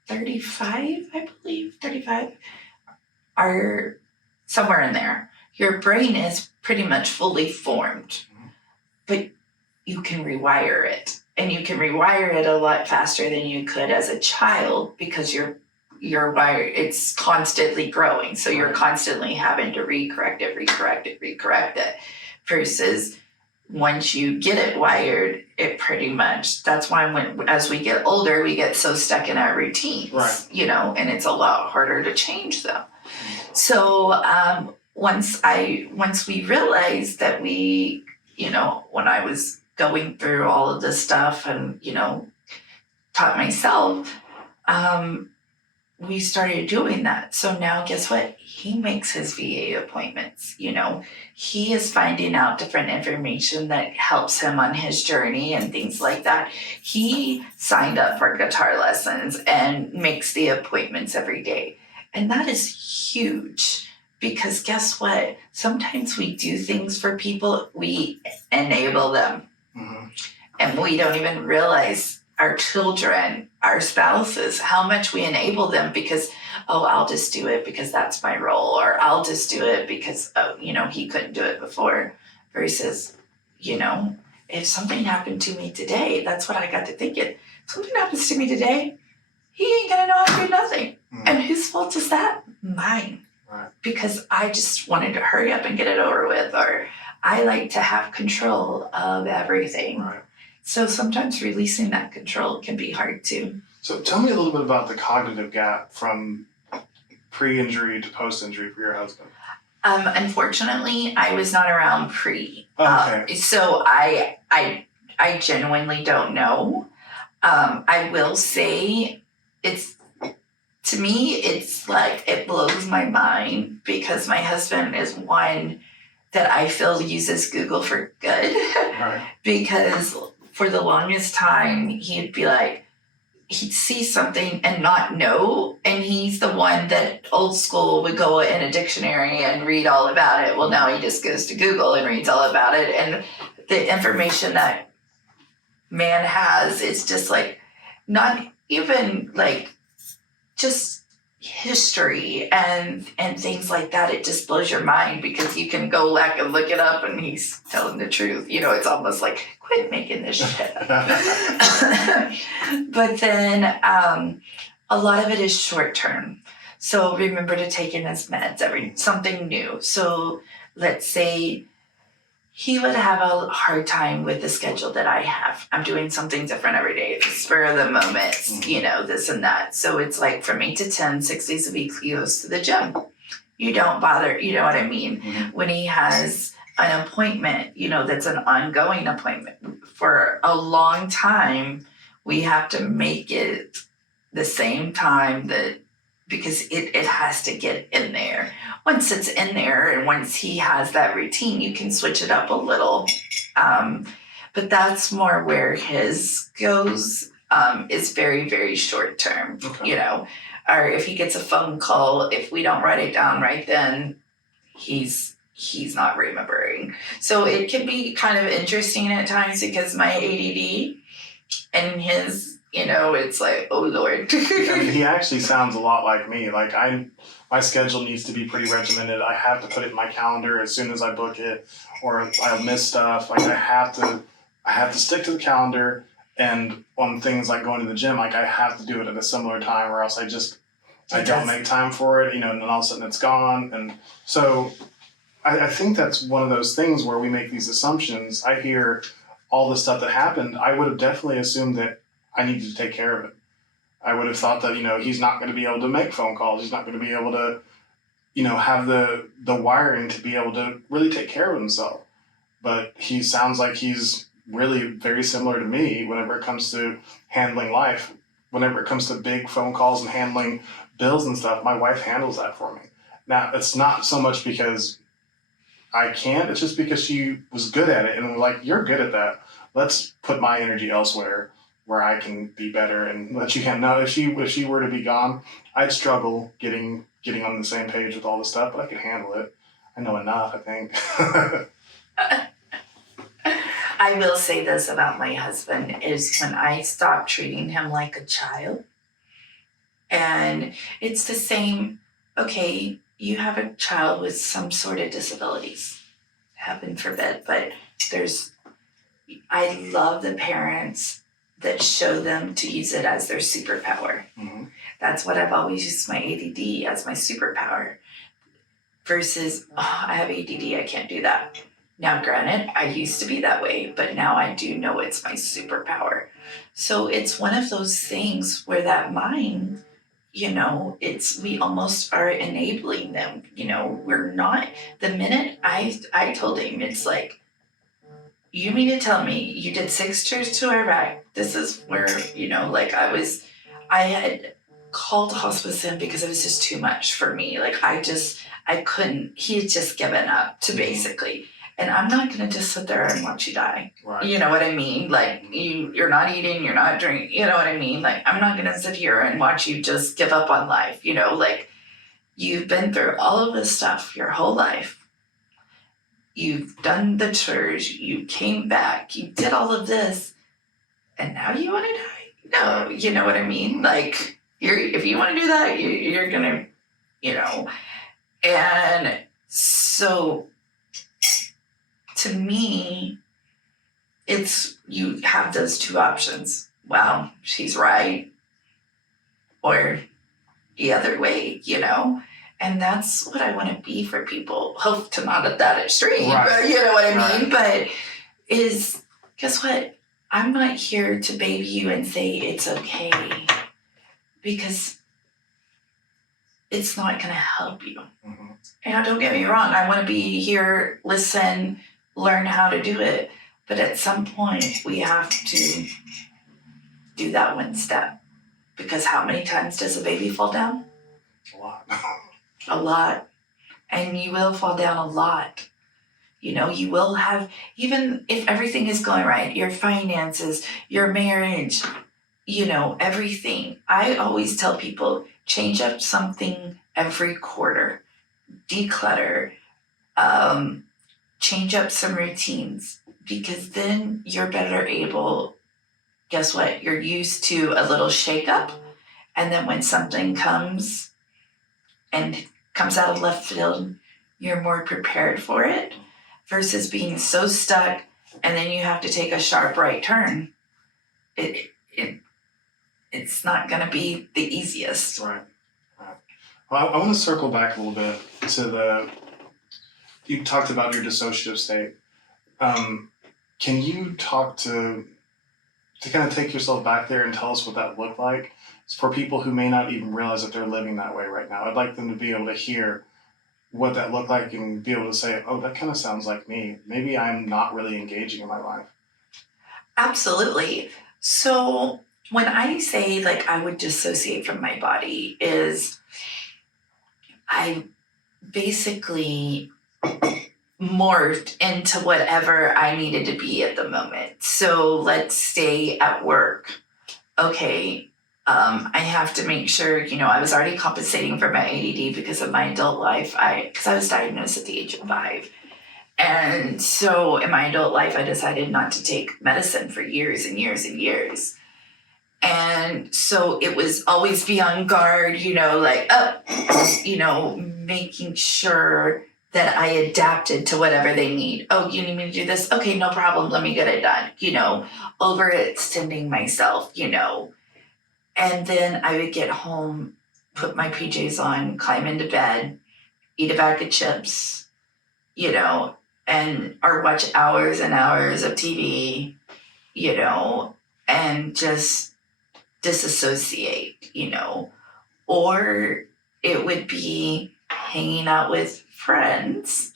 35, I believe, 35, are somewhere in there. Your brain is pretty much fully formed, but you can rewire it. And you can rewire it a lot faster than you could as a child, because your wire, it's constantly growing. So you're constantly having to recorrect it. Versus once you get it wired, it pretty much, that's why as we get older, we get so stuck in our routines, right. And it's a lot harder to change them. So once we realized that we, when I was going through all of this stuff and, taught myself, we started doing that. So now guess what? He makes his VA appointments. He is finding out different information that helps him on his journey and things like that. He signed up for guitar lessons and makes the appointments every day. And that is huge, because guess what? Sometimes we do things for people, we enable them. Mm-hmm. And we don't even realize, our children, our spouses, how much we enable them because, I'll just do it because that's my role, or I'll just do it because, he couldn't do it before. Versus, if something happened to me today, that's what I got to thinking. Something happens to me today, he ain't gonna know how to do nothing. Mm. And whose fault is that? Mine. Right. Because I just wanted to hurry up and get it over with, or I like to have control of everything. Right. So sometimes releasing that control can be hard too. So tell me a little bit about the cognitive gap from pre-injury to post-injury for your husband. Unfortunately, I was not around pre. Okay. So I genuinely don't know. I will say to me, it's like, it blows my mind, because my husband is one that I feel uses Google for good. Right. Because for the longest time, he'd be like, he'd see something and not know. And he's the one that old school would go in a dictionary and read all about it. Well, now he just goes to Google and reads all about it. And the information that man has. It's just like, not even like, just history and things like that. It just blows your mind because you can go back and look it up and he's telling the truth. You know, it's almost like, quit making this shit up. But then a lot of it is short term. So remember to take in his meds, something new. So let's say he would have a hard time with the schedule that I have. I'm doing something different every day, the spur of the moment, you know, this and that. So it's like from 8 to 10, 6 days a week, he goes to the gym. You don't bother, you know what I mean? Mm-hmm. When he has an appointment, you know, that's an ongoing appointment for a long time, we have to make it the same time that, because it has to get in there. Once it's in there and once he has that routine, you can switch it up a little. But that's more where his goes, is very, very short term, you know. Or if he gets a phone call, if we don't write it down right then, he's not remembering. So it can be kind of interesting at times because my ADD and his, you know, it's like, oh Lord. I mean, he actually sounds a lot like me. Like my schedule needs to be pretty regimented. I have to put it in my calendar as soon as I book it, or I'll miss stuff. Like I have to stick to the calendar, and on things like going to the gym, like I have to do it at a similar time, or else I don't make time for it, you know, and then all of a sudden it's gone. And so I think that's one of those things where we make these assumptions. I hear all the stuff that happened. I would have definitely assumed that I needed to take care of it. I would have thought that, you know, he's not going to be able to make phone calls. He's not going to be able to, you know, have the wiring to be able to really take care of himself. But he sounds like he's really very similar to me whenever it comes to handling life. Whenever it comes to big phone calls and handling bills and stuff, my wife handles that for me. Now, it's not so much because I can't, it's just because she was good at it. And we're like, you're good at that. Let's put my energy elsewhere where I can be better and let you handle. Now, if she were to be gone, I'd struggle getting on the same page with all this stuff, but I could handle it. I know enough, I think. I will say this about my husband is when I stopped treating him like a child, and it's the same, okay, you have a child with some sort of disabilities, heaven forbid, but I love the parents that show them to use it as their superpower. Mm-hmm. That's what I've always used my ADD as my superpower versus, I have ADD, I can't do that. Now, granted, I used to be that way, but now I do know it's my superpower. So it's one of those things where that mind, you know, we almost are enabling them. You know, we're not, the minute I told him, it's like, you mean to tell me you did 6 trips to Iraq? This is where, you know, like I had called hospice in because it was just too much for me. Like I couldn't, he had just given up to basically, and I'm not going to just sit there and watch you die. Right. You know what I mean? Like you're not eating, you're not drinking, you know what I mean? Like I'm not going to sit here and watch you just give up on life. You know, like you've been through all of this stuff your whole life. You've done the chores, you came back, you did all of this, and now you want to die? No, you know what I mean? Like, if you want to do that, you're going to, you know. And so, to me, you have those two options. Well, she's right, or the other way, you know. And that's what I want to be for people. Hope to not at that extreme, right. But you know what I mean? But guess what? I'm not here to baby you and say it's okay, because it's not going to help you. Mm-hmm. And don't get me wrong. I want to be here, listen, learn how to do it. But at some point, we have to do that one step. Because how many times does a baby fall down? A lot. A lot. And you will fall down a lot. You know, you will have, even if everything is going right, your finances, your marriage, you know, everything. I always tell people, change up something every quarter. Declutter. Change up some routines. Because then you're better able guess what? You're used to a little shakeup. And then when something comes out of left field, you're more prepared for it versus being so stuck and then you have to take a sharp right turn. It's not going to be the easiest. Right. Well, I want to circle back a little bit to you talked about your dissociative state. Can you talk to kind of take yourself back there and tell us what that looked like for people who may not even realize that they're living that way right now? I'd like them to be able to hear what that looked like and be able to say, oh, that kind of sounds like me. Maybe I'm not really engaging in my life. Absolutely. So when I say like I would dissociate from my body is I basically morphed into whatever I needed to be at the moment. So let's stay at work. Okay, I have to make sure, I was already compensating for my ADD because of my adult life. Because I was diagnosed at the age of 5. And so in my adult life, I decided not to take medicine for years and years and years. And so it was always be on guard, making sure that I adapted to whatever they need. Oh, you need me to do this? Okay, no problem. Let me get it done. Overextending myself, And then I would get home, put my PJs on, climb into bed, eat a bag of chips, or watch hours and hours of TV, and just disassociate, or it would be hanging out with friends.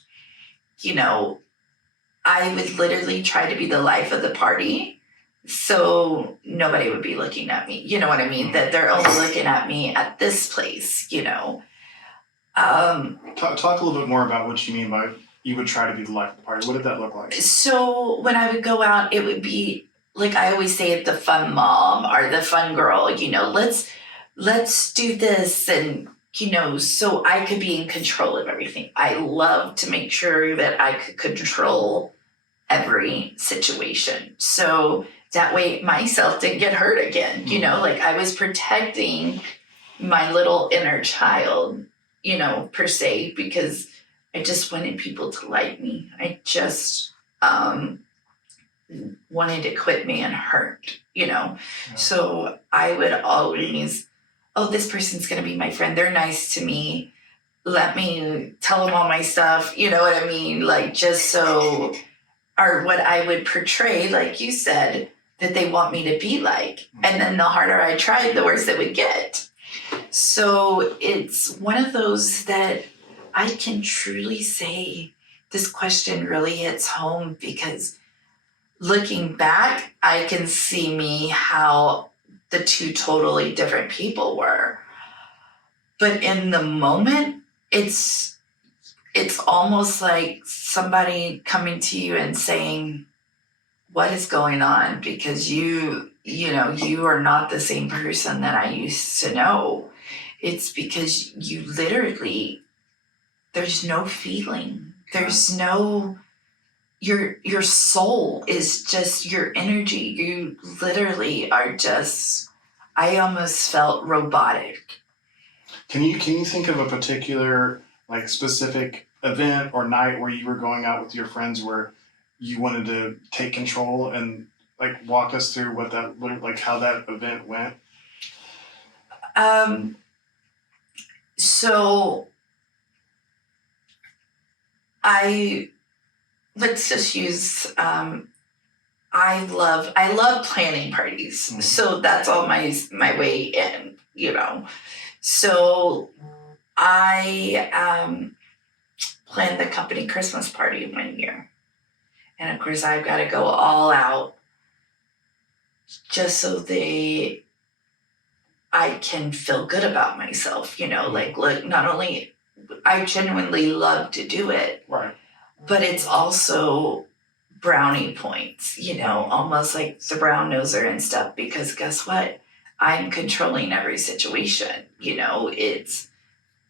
I would literally try to be the life of the party so nobody would be looking at me. You know what I mean? That they're only looking at me at this place, Talk a little bit more about what you mean by you would try to be the life of the party. What did that look like? So when I would go out, it would be like I always say, the fun mom or the fun girl, let's do this. And, so I could be in control of everything. I love to make sure that I could control every situation. So that way myself didn't get hurt again. I was protecting my little inner child, per se, because I just wanted people to like me. I just wanted to quit being hurt, Yeah. So I would always, this person's going to be my friend. They're nice to me. Let me tell them all my stuff. You know what I mean? Just so, or what I would portray, like you said, that they want me to be like. And then the harder I tried, the worse it would get. So it's one of those that I can truly say this question really hits home because looking back, I can see me how the two totally different people were. But in the moment, it's almost like somebody coming to you and saying, what is going on? Because you are not the same person that I used to know. It's because you literally, there's no feeling. There's no, your soul is just your energy. You literally are just, I almost felt robotic. Can you think of a particular specific event or night where you were going out with your friends where you wanted to take control and walk us through what that looked how that event went? So let's just use I love planning parties. Mm-hmm. So that's all my way in, So I planned the company Christmas party one year. And of course I've got to go all out just so I can feel good about myself, look, not only I genuinely love to do it, right, but it's also brownie points, almost like the brown noser and stuff, because guess what? I'm controlling every situation,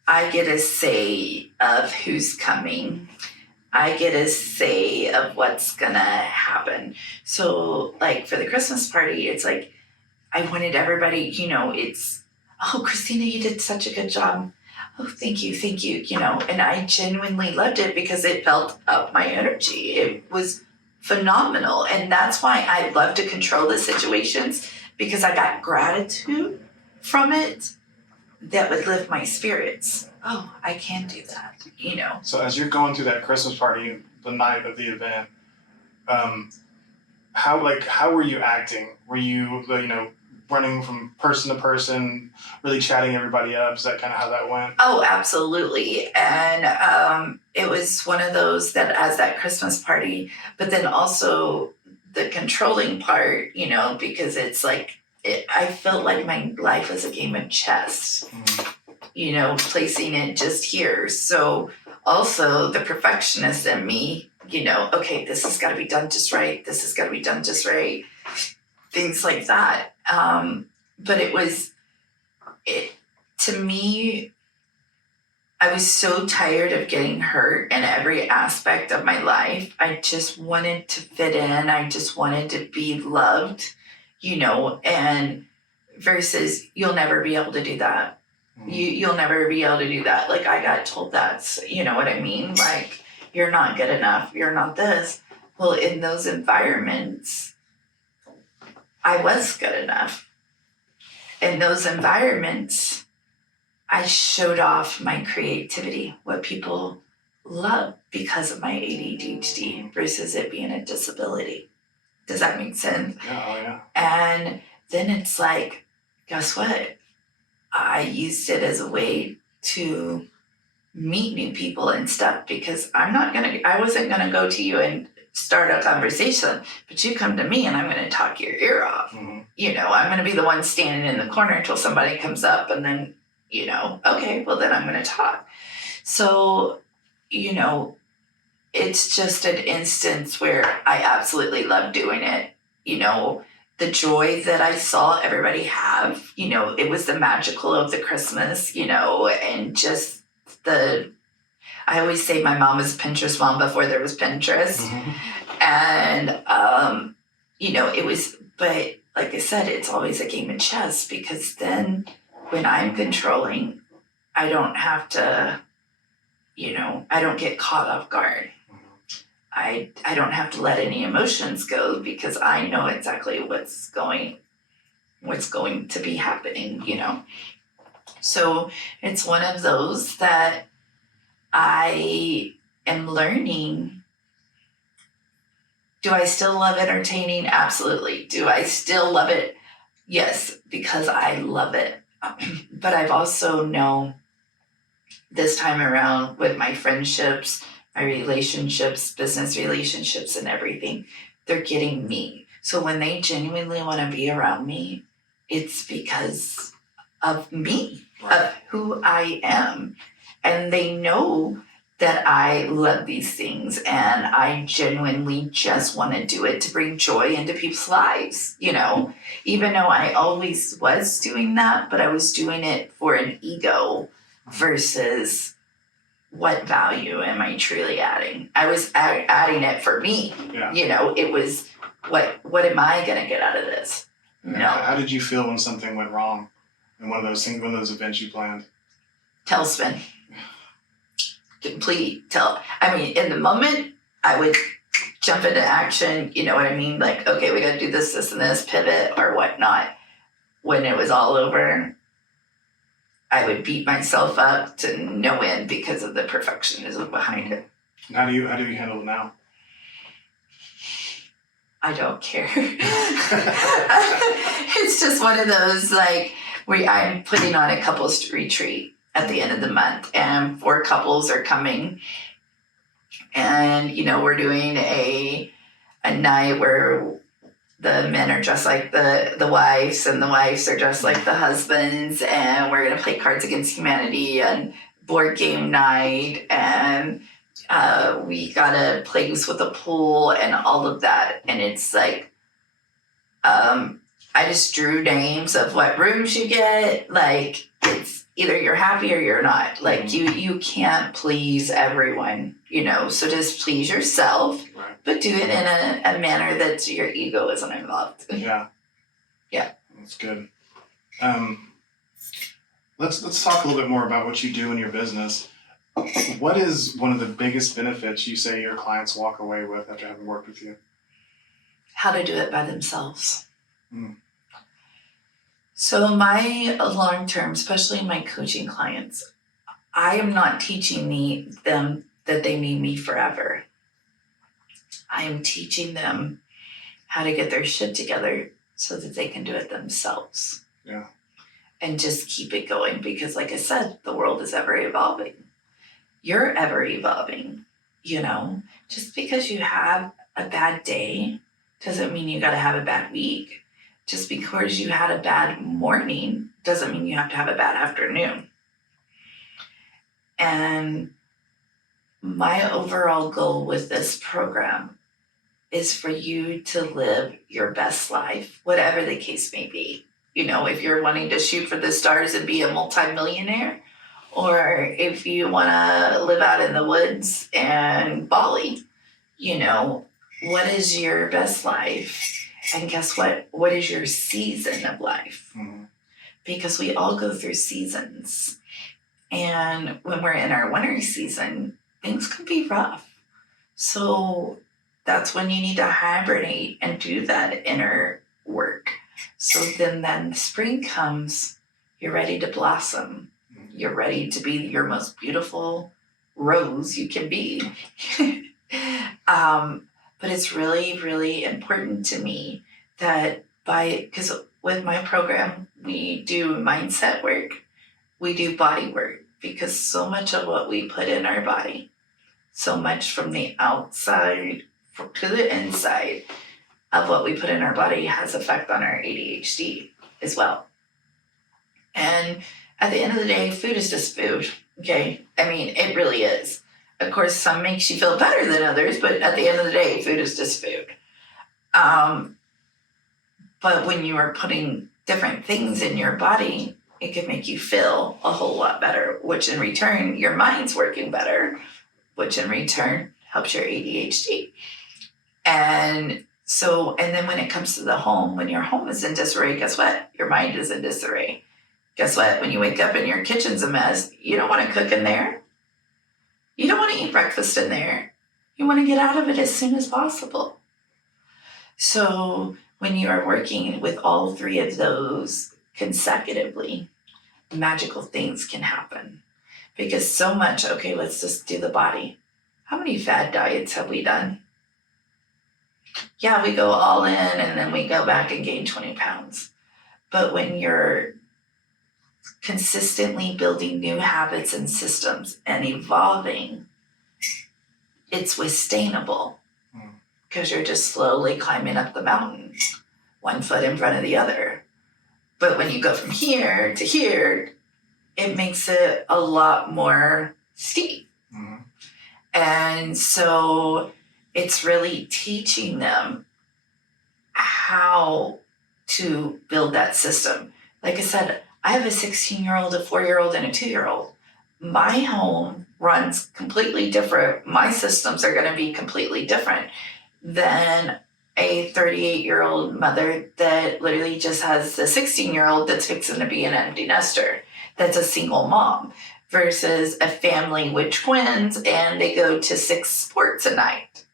I get a say of who's coming. I get a say of what's gonna happen. So like for the Christmas party, it's like I wanted everybody, it's, oh, Christina, you did such a good job. Oh, thank you, and I genuinely loved it because it felt up my energy. It was phenomenal. And that's why I love to control the situations, because I got gratitude from it that would lift my spirits. Oh, I can do that. So as you're going through that Christmas party, the night of the event, how were you acting? Were you, running from person to person, really chatting everybody up? Is that kind of how that went? Oh, absolutely. And it was one of those that as that Christmas party, but then also the controlling part, because it's like, I felt like my life was a game of chess, placing it just here. So also the perfectionist in me, okay, this has got to be done just right. This has got to be done just right. Things like that. But to me, I was so tired of getting hurt in every aspect of my life. I just wanted to fit in. I just wanted to be loved, and versus you'll never be able to do that. You'll never be able to do that. Like I got told that, you know what I mean? Like you're not good enough. You're not this. Well, in those environments, I was good enough. In those environments, I showed off my creativity, what people love because of my ADHD versus it being a disability. Does that make sense? Yeah, oh yeah. And then it's like, guess what? I used it as a way to meet new people and stuff, because I wasn't gonna go to you and start a conversation, but you come to me and I'm gonna talk your ear off. Mm-hmm. I'm gonna be the one standing in the corner until somebody comes up, and then, okay, well then I'm gonna talk. So, it's just an instance where I absolutely love doing it. The joy that I saw everybody have, it was the magical of the Christmas, and just I always say my mom was Pinterest mom before there was Pinterest. Mm-hmm. And, it was, but like I said, it's always a game of chess, because then when I'm controlling, I don't have to, I don't get caught off guard. I don't have to let any emotions go, because I know exactly what's going to be happening, So it's one of those that I am learning. Do I still love entertaining? Absolutely. Do I still love it? Yes, because I love it. But I've also known this time around with my friendships, my relationships, business relationships, and everything, they're getting me. So when they genuinely want to be around me, it's because of me, of who I am. And they know that I love these things, and I genuinely just want to do it to bring joy into people's lives, even though I always was doing that, but I was doing it for an ego versus what value am I truly adding? I was adding it for me. Yeah. It was what am I going to get out of this? No. How did you feel when something went wrong in one of those events you planned? Tailspin. In the moment, I would jump into action, you know what I mean? Like, okay, we got to do this, and this, pivot or whatnot. When it was all over, I would beat myself up to no end because of the perfectionism behind it. How do you handle it now? I don't care. It's just one of those, like, where I'm putting on a couples retreat at the end of the month, and 4 couples are coming, and we're doing a night where the men are dressed like the wives, and the wives are dressed like the husbands, and we're going to play Cards Against Humanity and board game night, and we got to play with a pool and all of that. And it's like, I just drew names of what rooms you get. Like, either you're happy or you're not. Like you can't please everyone, so just please yourself, Right. but do it in a manner that your ego isn't involved. Yeah. Yeah. That's good. Let's talk a little bit more about what you do in your business. What is one of the biggest benefits you say your clients walk away with after having worked with you? How to do it by themselves. Mm. So my long-term, especially my coaching clients, I am not teaching them that they need me forever. I am teaching them how to get their shit together so that they can do it themselves. Yeah. And just keep it going because, like I said, the world is ever evolving. You're ever evolving, Just because you have a bad day doesn't mean you got to have a bad week. Just because you had a bad morning doesn't mean you have to have a bad afternoon. And my overall goal with this program is for you to live your best life, whatever the case may be. If you're wanting to shoot for the stars and be a multimillionaire, or if you want to live out in the woods and Bali, what is your best life? And guess what? What is your season of life? Mm-hmm. Because we all go through seasons. And when we're in our winter season, things can be rough. So that's when you need to hibernate and do that inner work. So then spring comes, you're ready to blossom. You're ready to be your most beautiful rose you can be. But it's really, really important to me that because with my program, we do mindset work, we do body work, because so much of what we put in our body, so much from the outside to the inside of what we put in our body has effect on our ADHD as well. And at the end of the day, food is just food, okay? I mean, it really is. Of course, some makes you feel better than others, but at the end of the day, food is just food. But when you are putting different things in your body, it can make you feel a whole lot better, which in return, your mind's working better, which in return helps your ADHD. And then when it comes to the home, when your home is in disarray, guess what? Your mind is in disarray. Guess what? When you wake up and your kitchen's a mess, you don't want to cook in there. You don't want to eat breakfast in there. You want to get out of it as soon as possible. So when you are working with all three of those consecutively, magical things can happen. Because so much, okay, let's just do the body. How many fad diets have we done? Yeah, we go all in and then we go back and gain 20 pounds. But when you're consistently building new habits and systems and evolving, it's sustainable because you're just slowly climbing up the mountain, one foot in front of the other. But when you go from here to here, it makes it a lot more steep. Mm-hmm. And so it's really teaching them how to build that system. Like I said, I have a 16-year-old, a 4-year-old, and a 2-year-old. My home runs completely different. My systems are going to be completely different than a 38-year-old mother that literally just has a 16-year-old that's fixing to be an empty nester, that's a single mom, versus a family with twins and they go to 6 sports a night,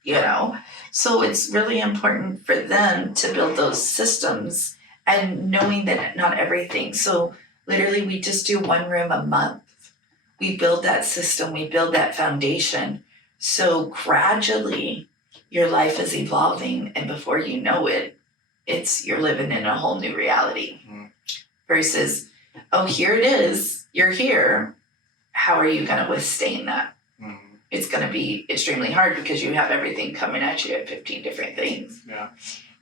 So it's really important for them to build those systems and knowing that not everything. So literally we just do 1 room a month. We build that system, we build that foundation. So gradually your life is evolving and before you know it, you're living in a whole new reality. Mm-hmm. Versus, oh, here it is, you're here. How are you going to withstand that? Mm-hmm. It's going to be extremely hard because you have everything coming at you at 15 different things. Yeah.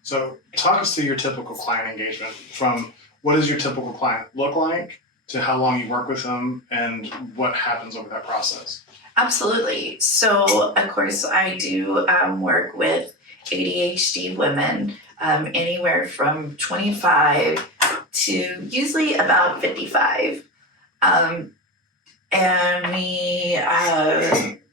So talk us through your typical client engagement, from what does your typical client look like to how long you work with them and what happens over that process. Absolutely. So, of course, I do work with ADHD women anywhere from 25 to usually about 55. And we,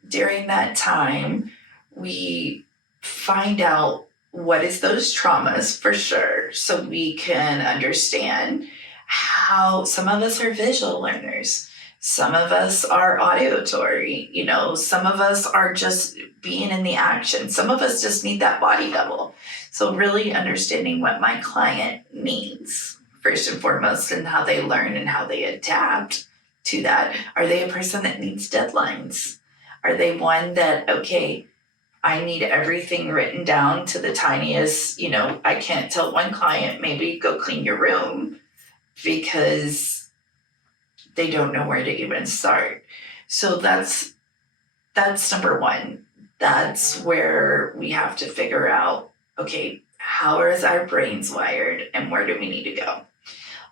during that time, we find out what is those traumas for sure, so we can understand how some of us are visual learners, some of us are auditory, some of us are just being in the action, some of us just need that body double. So really understanding what my client needs first and foremost, and how they learn and how they adapt to that. Are they a person that needs deadlines? Are they one that, okay, I need everything written down to the tiniest, I can't tell one client, maybe go clean your room, because they don't know where to even start. So that's number one. That's where we have to figure out, okay, how is our brains wired and where do we need to go?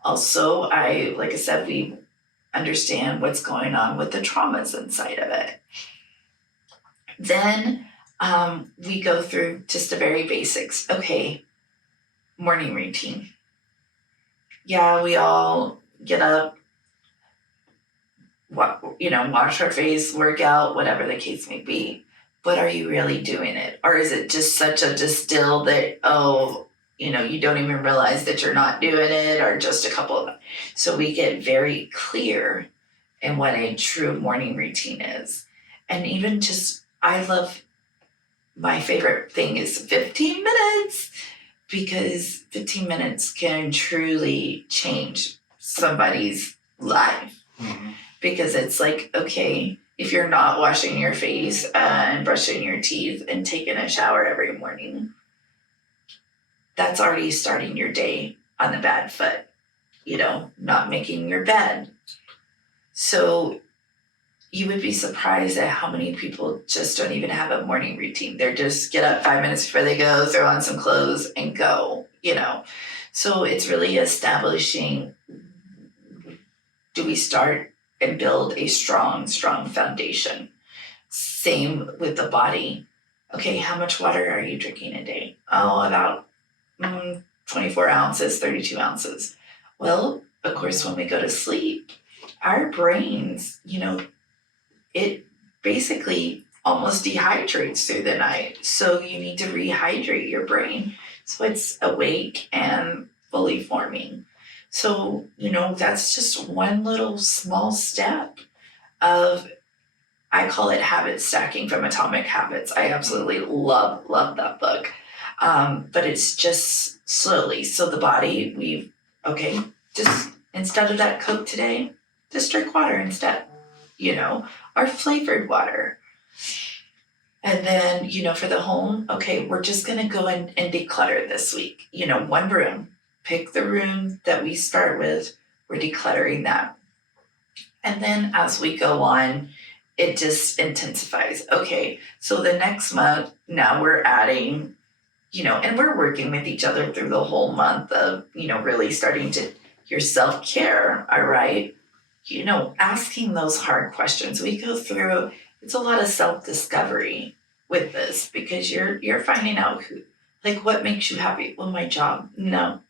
Also, like I said, we understand what's going on with the traumas inside of it. Then we go through just the very basics. Okay, morning routine. Yeah, we all get up, wash our face, work out, whatever the case may be. But are you really doing it? Or is it just such a distill that, you don't even realize that you're not doing it, or just a couple of them. So we get very clear in what a true morning routine is. And even my favorite thing is 15 minutes, because 15 minutes can truly change somebody's life. Mm-hmm. Because it's like, okay, if you're not washing your face and brushing your teeth and taking a shower every morning, that's already starting your day on the bad foot, not making your bed. So you would be surprised at how many people just don't even have a morning routine. They're just get up 5 minutes before they go, throw on some clothes and go, So it's really establishing, do we start and build a strong foundation? Same with the body. Okay, how much water are you drinking a day? Oh, about 24 ounces, 32 ounces. Well, of course, when we go to sleep, our brains, it basically almost dehydrates through the night. So you need to rehydrate your brain so it's awake and fully forming. So, that's just one little small step of, I call it habit stacking from Atomic Habits. I absolutely love that book. But it's just slowly. So the body, just instead of that Coke today, just drink water instead, or flavored water. And then, for the home, okay, we're just going to go in and declutter this week. One room. Pick the room that we start with. We're decluttering that. And then as we go on, it just intensifies. Okay, so the next month, now we're adding, and we're working with each other through the whole month of, really starting to your self-care, all right? Asking those hard questions. We go through, it's a lot of self-discovery with this, because you're finding out what makes you happy. Well, my job. No.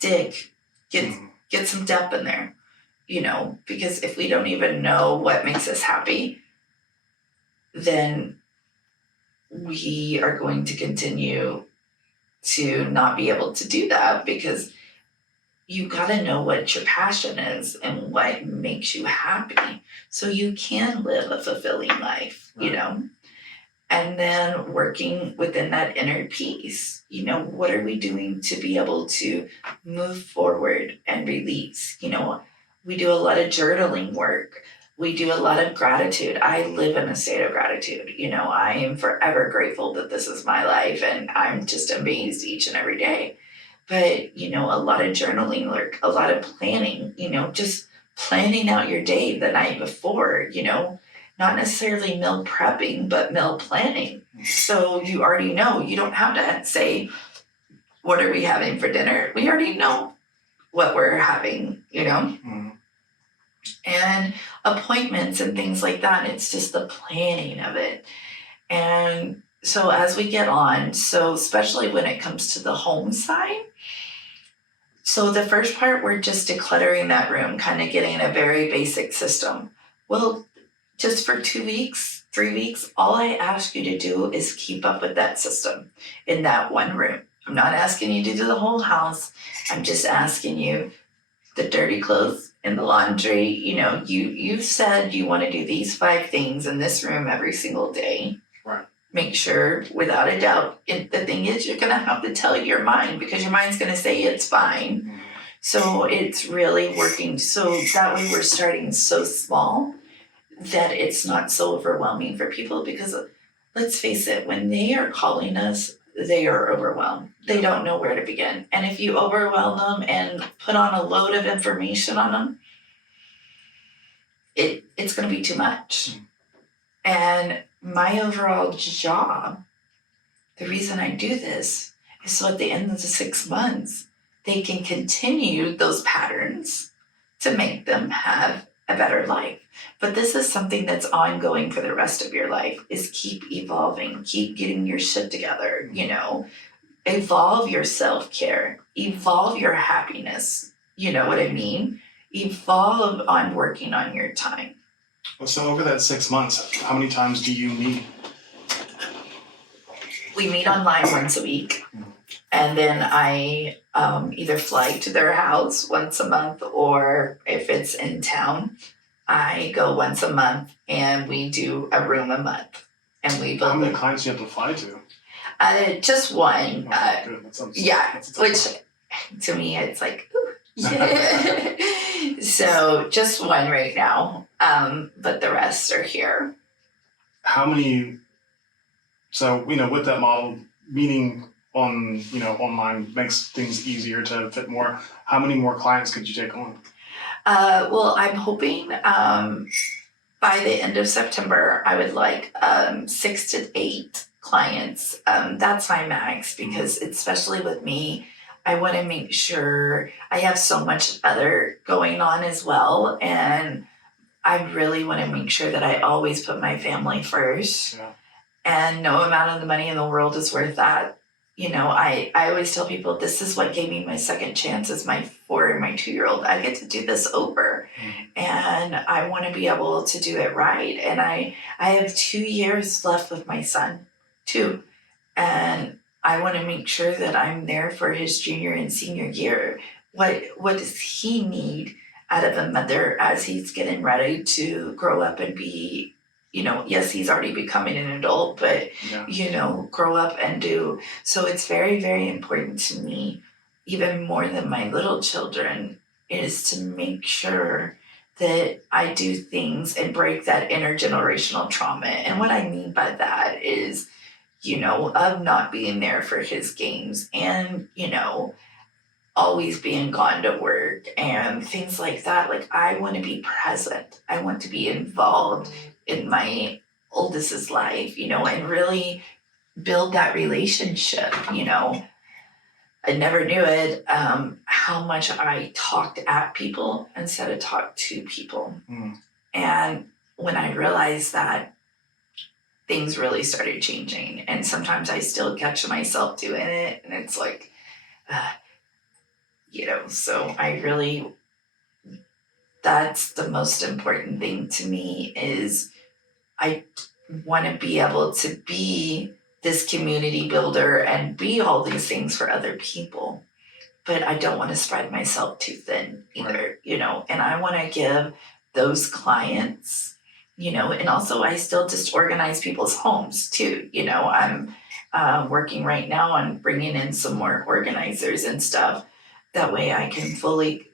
Get some depth in there, because if we don't even know what makes us happy, then we are going to continue to not be able to do that, because you got to know what your passion is and what makes you happy so you can live a fulfilling life, And then working within that inner peace, what are we doing to be able to move forward and release? We do a lot of journaling work. We do a lot of gratitude. I live in a state of gratitude. I am forever grateful that this is my life, and I'm just amazed each and every day. But, a lot of journaling work, a lot of planning, just planning out your day the night before, not necessarily meal prepping, but meal planning. So you already know, you don't have to say, what are we having for dinner? We already know what we're having, Mm-hmm. And appointments and things like that. It's just the planning of it. And so as we get on, so especially when it comes to the home side, So the first part, we're just decluttering that room, kind of getting a very basic system. Well, just for 2 weeks, 3 weeks, all I ask you to do is keep up with that system in that one room. I'm not asking you to do the whole house. I'm just asking you the dirty clothes and the laundry. You've said you want to do these 5 things in this room every single day. Right. Make sure, without a doubt, the thing is, you're going to have to tell your mind, because your mind's going to say it's fine. Mm-hmm. So it's really working. So that way we're starting so small that it's not so overwhelming for people, because let's face it, when they are calling us, they are overwhelmed. They don't know where to begin. And if you overwhelm them and put on a load of information on them, it's going to be too much. And my overall job, the reason I do this, is so at the end of the 6 months, they can continue those patterns to make them have a better life. But this is something that's ongoing for the rest of your life, is keep evolving, keep getting your shit together, evolve your self-care, evolve your happiness. You know what I mean? Evolve on working on your time. Well, so over that 6 months, how many times do you meet? We meet online once a week. And then I either fly to their house once a month, or if it's in town, I go once a month and we do a room a month. And we build. How many clients do you have to fly to? Just one. Good. Which to me it's like, ooh, yeah. So just one right now, but the rest are here. How many? So with that model, meeting on online makes things easier to fit more. How many more clients could you take on? Well, I'm hoping by the end of September, I would like 6 to 8 clients. That's my max, because especially with me, I want to make sure I have so much other going on as well. And I really want to make sure that I always put my family first. Yeah. And no amount of the money in the world is worth that. I always tell people, this is what gave me my second chance as my 4 and my 2-year-old. I get to do this over. And I want to be able to do it right. And I have 2 years left with my son, 2. And I want to make sure that I'm there for his junior and senior year. What does he need out of a mother as he's getting ready to grow up and be, yes, he's already becoming an adult, but, grow up and do. So it's very, very important to me, even more than my little children, is to make sure that I do things and break that intergenerational trauma. And what I mean by that is, of not being there for his games and, always being gone to work and things like that. Like, I want to be present. I want to be involved in my oldest's life, and really build that relationship. I never knew it, how much I talked at people instead of talked to people. And when I realized that, things really started changing. And sometimes I still catch myself doing it, and it's like, so I really, that's the most important thing to me, is I want to be able to be this community builder and be all these things for other people. But I don't want to spread myself too thin either, and I want to give those clients, and also I still just organize people's homes too. I'm working right now on bringing in some more organizers and stuff. That way I can fully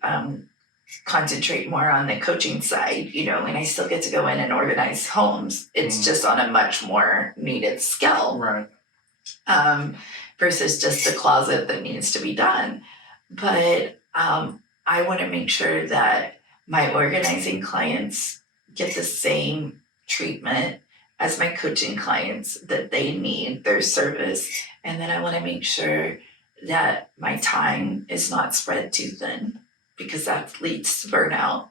concentrate more on the coaching side, and I still get to go in and organize homes. It's just on a much more needed scale. Right. Versus just the closet that needs to be done. But I want to make sure that my organizing clients get the same treatment as my coaching clients, that they need their service. And then I want to make sure that my time is not spread too thin, because that leads to burnout.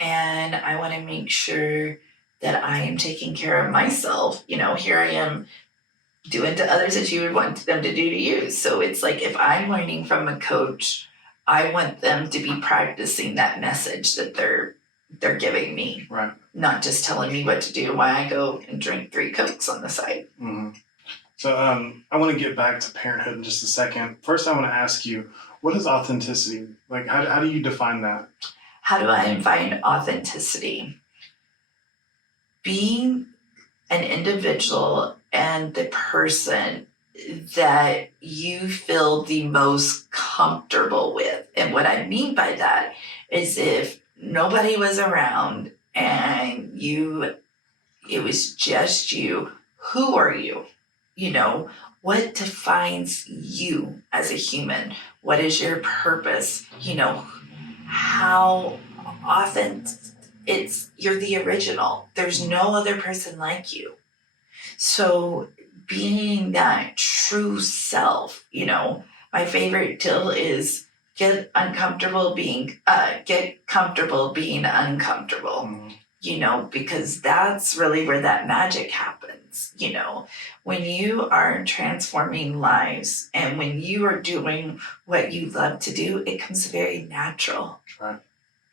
And I want to make sure that I am taking care of myself. Here I am doing to others that you would want them to do to you. So it's like, if I'm learning from a coach, I want them to be practicing that message that they're giving me, Right. not just telling me what to do while I go and drink 3 Cokes on the side. Mm-hmm. So I want to get back to parenthood in just a second. First, I want to ask you, what is authenticity? Like, how do you define that? How do I define authenticity? Being an individual and the person that you feel the most comfortable with. And what I mean by that is if nobody was around and it was just you, who are you? What defines you as a human? What is your purpose? How often you're the original. There's no other person like you. So being that true self, my favorite deal is get comfortable being uncomfortable. Because that's really where that magic happens. When you are transforming lives and when you are doing what you love to do, it comes very natural. Right.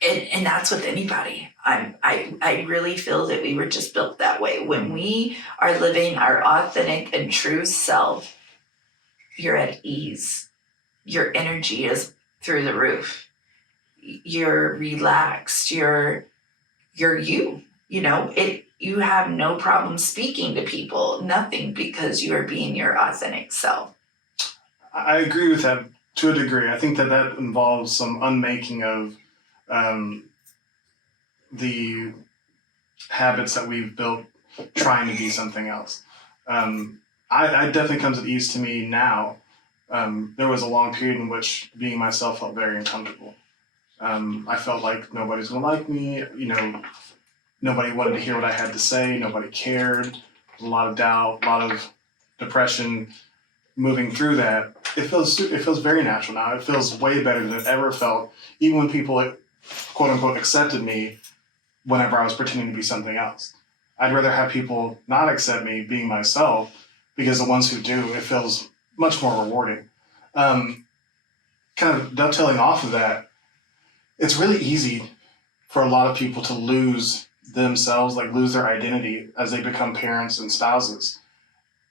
And that's with anybody. I really feel that we were just built that way. When we are living our authentic and true self, you're at ease. Your energy is through the roof. You're relaxed. You're you. You have no problem speaking to people, nothing, because you are being your authentic self. I agree with that to a degree. I think that involves some unmaking of the habits that we've built trying to be something else. I definitely comes at ease to me now. There was a long period in which being myself felt very uncomfortable. I felt like nobody's going to like me. Nobody wanted to hear what I had to say. Nobody cared. A lot of doubt, a lot of depression. Moving through that, it feels very natural now. It feels way better than it ever felt, even when people, quote unquote, accepted me whenever I was pretending to be something else. I'd rather have people not accept me being myself, because the ones who do, it feels much more rewarding. Kind of dovetailing off of that, it's really easy for a lot of people to lose themselves, like lose their identity as they become parents and spouses.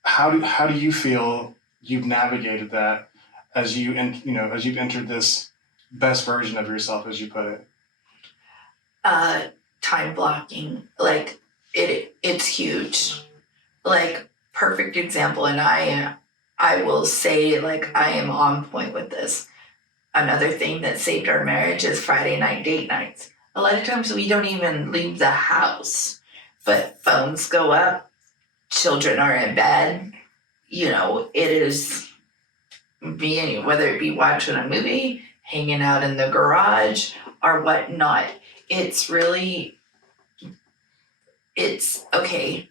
How do you feel you've navigated that as you've entered this best version of yourself, as you put it? Time blocking, like it's huge. Like, perfect example, and I will say, like, I am on point with this. Another thing that saved our marriage is Friday night date nights. A lot of times we don't even leave the house, but phones go up, children are in bed. It is being, whether it be watching a movie, hanging out in the garage, or whatnot. It's okay.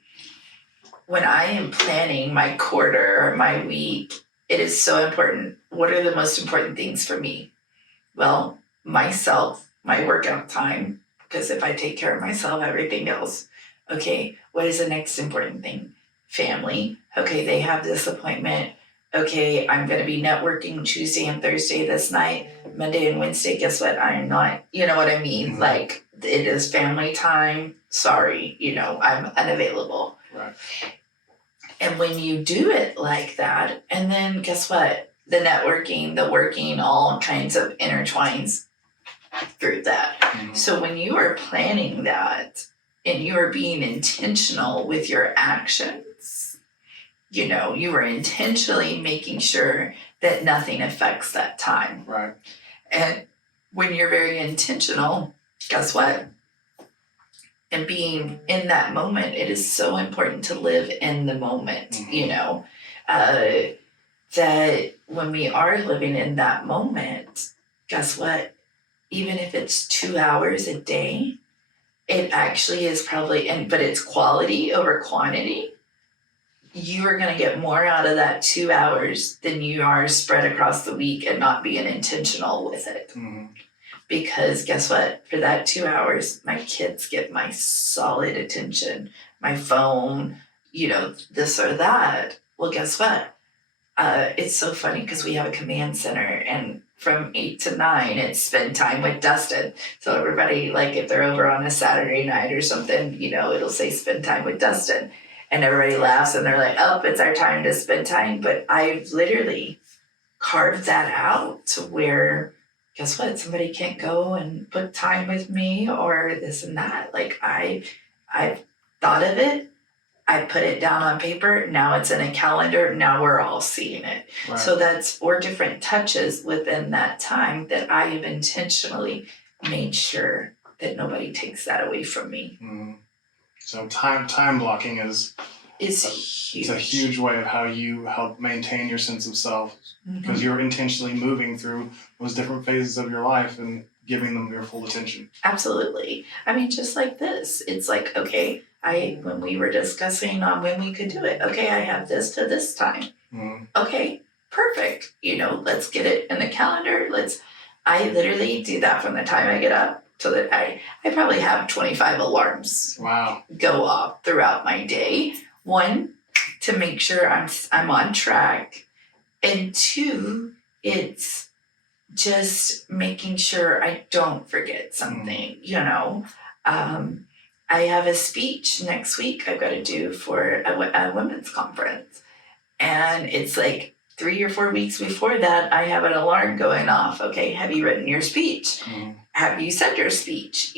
When I am planning my quarter or my week, it is so important. What are the most important things for me? Well, myself, my workout time, because if I take care of myself, everything else. Okay, what is the next important thing? Family. Okay, they have this appointment. Okay, I'm going to be networking Tuesday and Thursday this night. Monday and Wednesday, guess what? I'm not, you know what I mean? Mm-hmm. Like, it is family time. Sorry, I'm unavailable. Right. And when you do it like that, and then guess what? The networking, the working, all kinds of intertwines through that. Mm-hmm. So when you are planning that and you are being intentional with your actions, you are intentionally making sure that nothing affects that time. Right. And when you're very intentional, guess what? And being in that moment, it is so important to live in the moment, Mm-hmm. That when we are living in that moment, guess what? Even if it's 2 hours a day, it actually is probably, but it's quality over quantity. You are going to get more out of that 2 hours than you are spread across the week and not being intentional with it. Mm-hmm. Because guess what? For that 2 hours, my kids get my solid attention, my phone, this or that. Well, guess what? it's so funny because we have a command center, and from 8 to 9, it's spend time with Dustin. So everybody, like if they're over on a Saturday night or something, it'll say spend time with Dustin. And everybody laughs and they're like, oh, it's our time to spend time. But I've literally carved that out to where, guess what? Somebody can't go and put time with me or this and that. Like I've thought of it. I put it down on paper. Now it's in a calendar. Now we're all seeing it. Right. So that's 4 different touches within that time that I have intentionally made sure that nobody takes that away from me. Mm-hmm. So time blocking is huge. It's a huge way of how you help maintain your sense of self, because you're intentionally moving through those different phases of your life and giving them your full attention. Absolutely. I mean, just like this, it's like, okay, when we were discussing on when we could do it, okay, I have this to this time. Mm-hmm. Okay, perfect. Let's get it in the calendar. I literally do that from the time I get up so that I probably have 25 alarms. Wow. Go off throughout my day. 1, to make sure I'm on track. And 2, it's just making sure I don't forget something, I have a speech next week I've got to do for a women's conference. And it's like 3 or 4 weeks before that, I have an alarm going off. Okay, have you written your speech? Mm-hmm. Have you said your speech?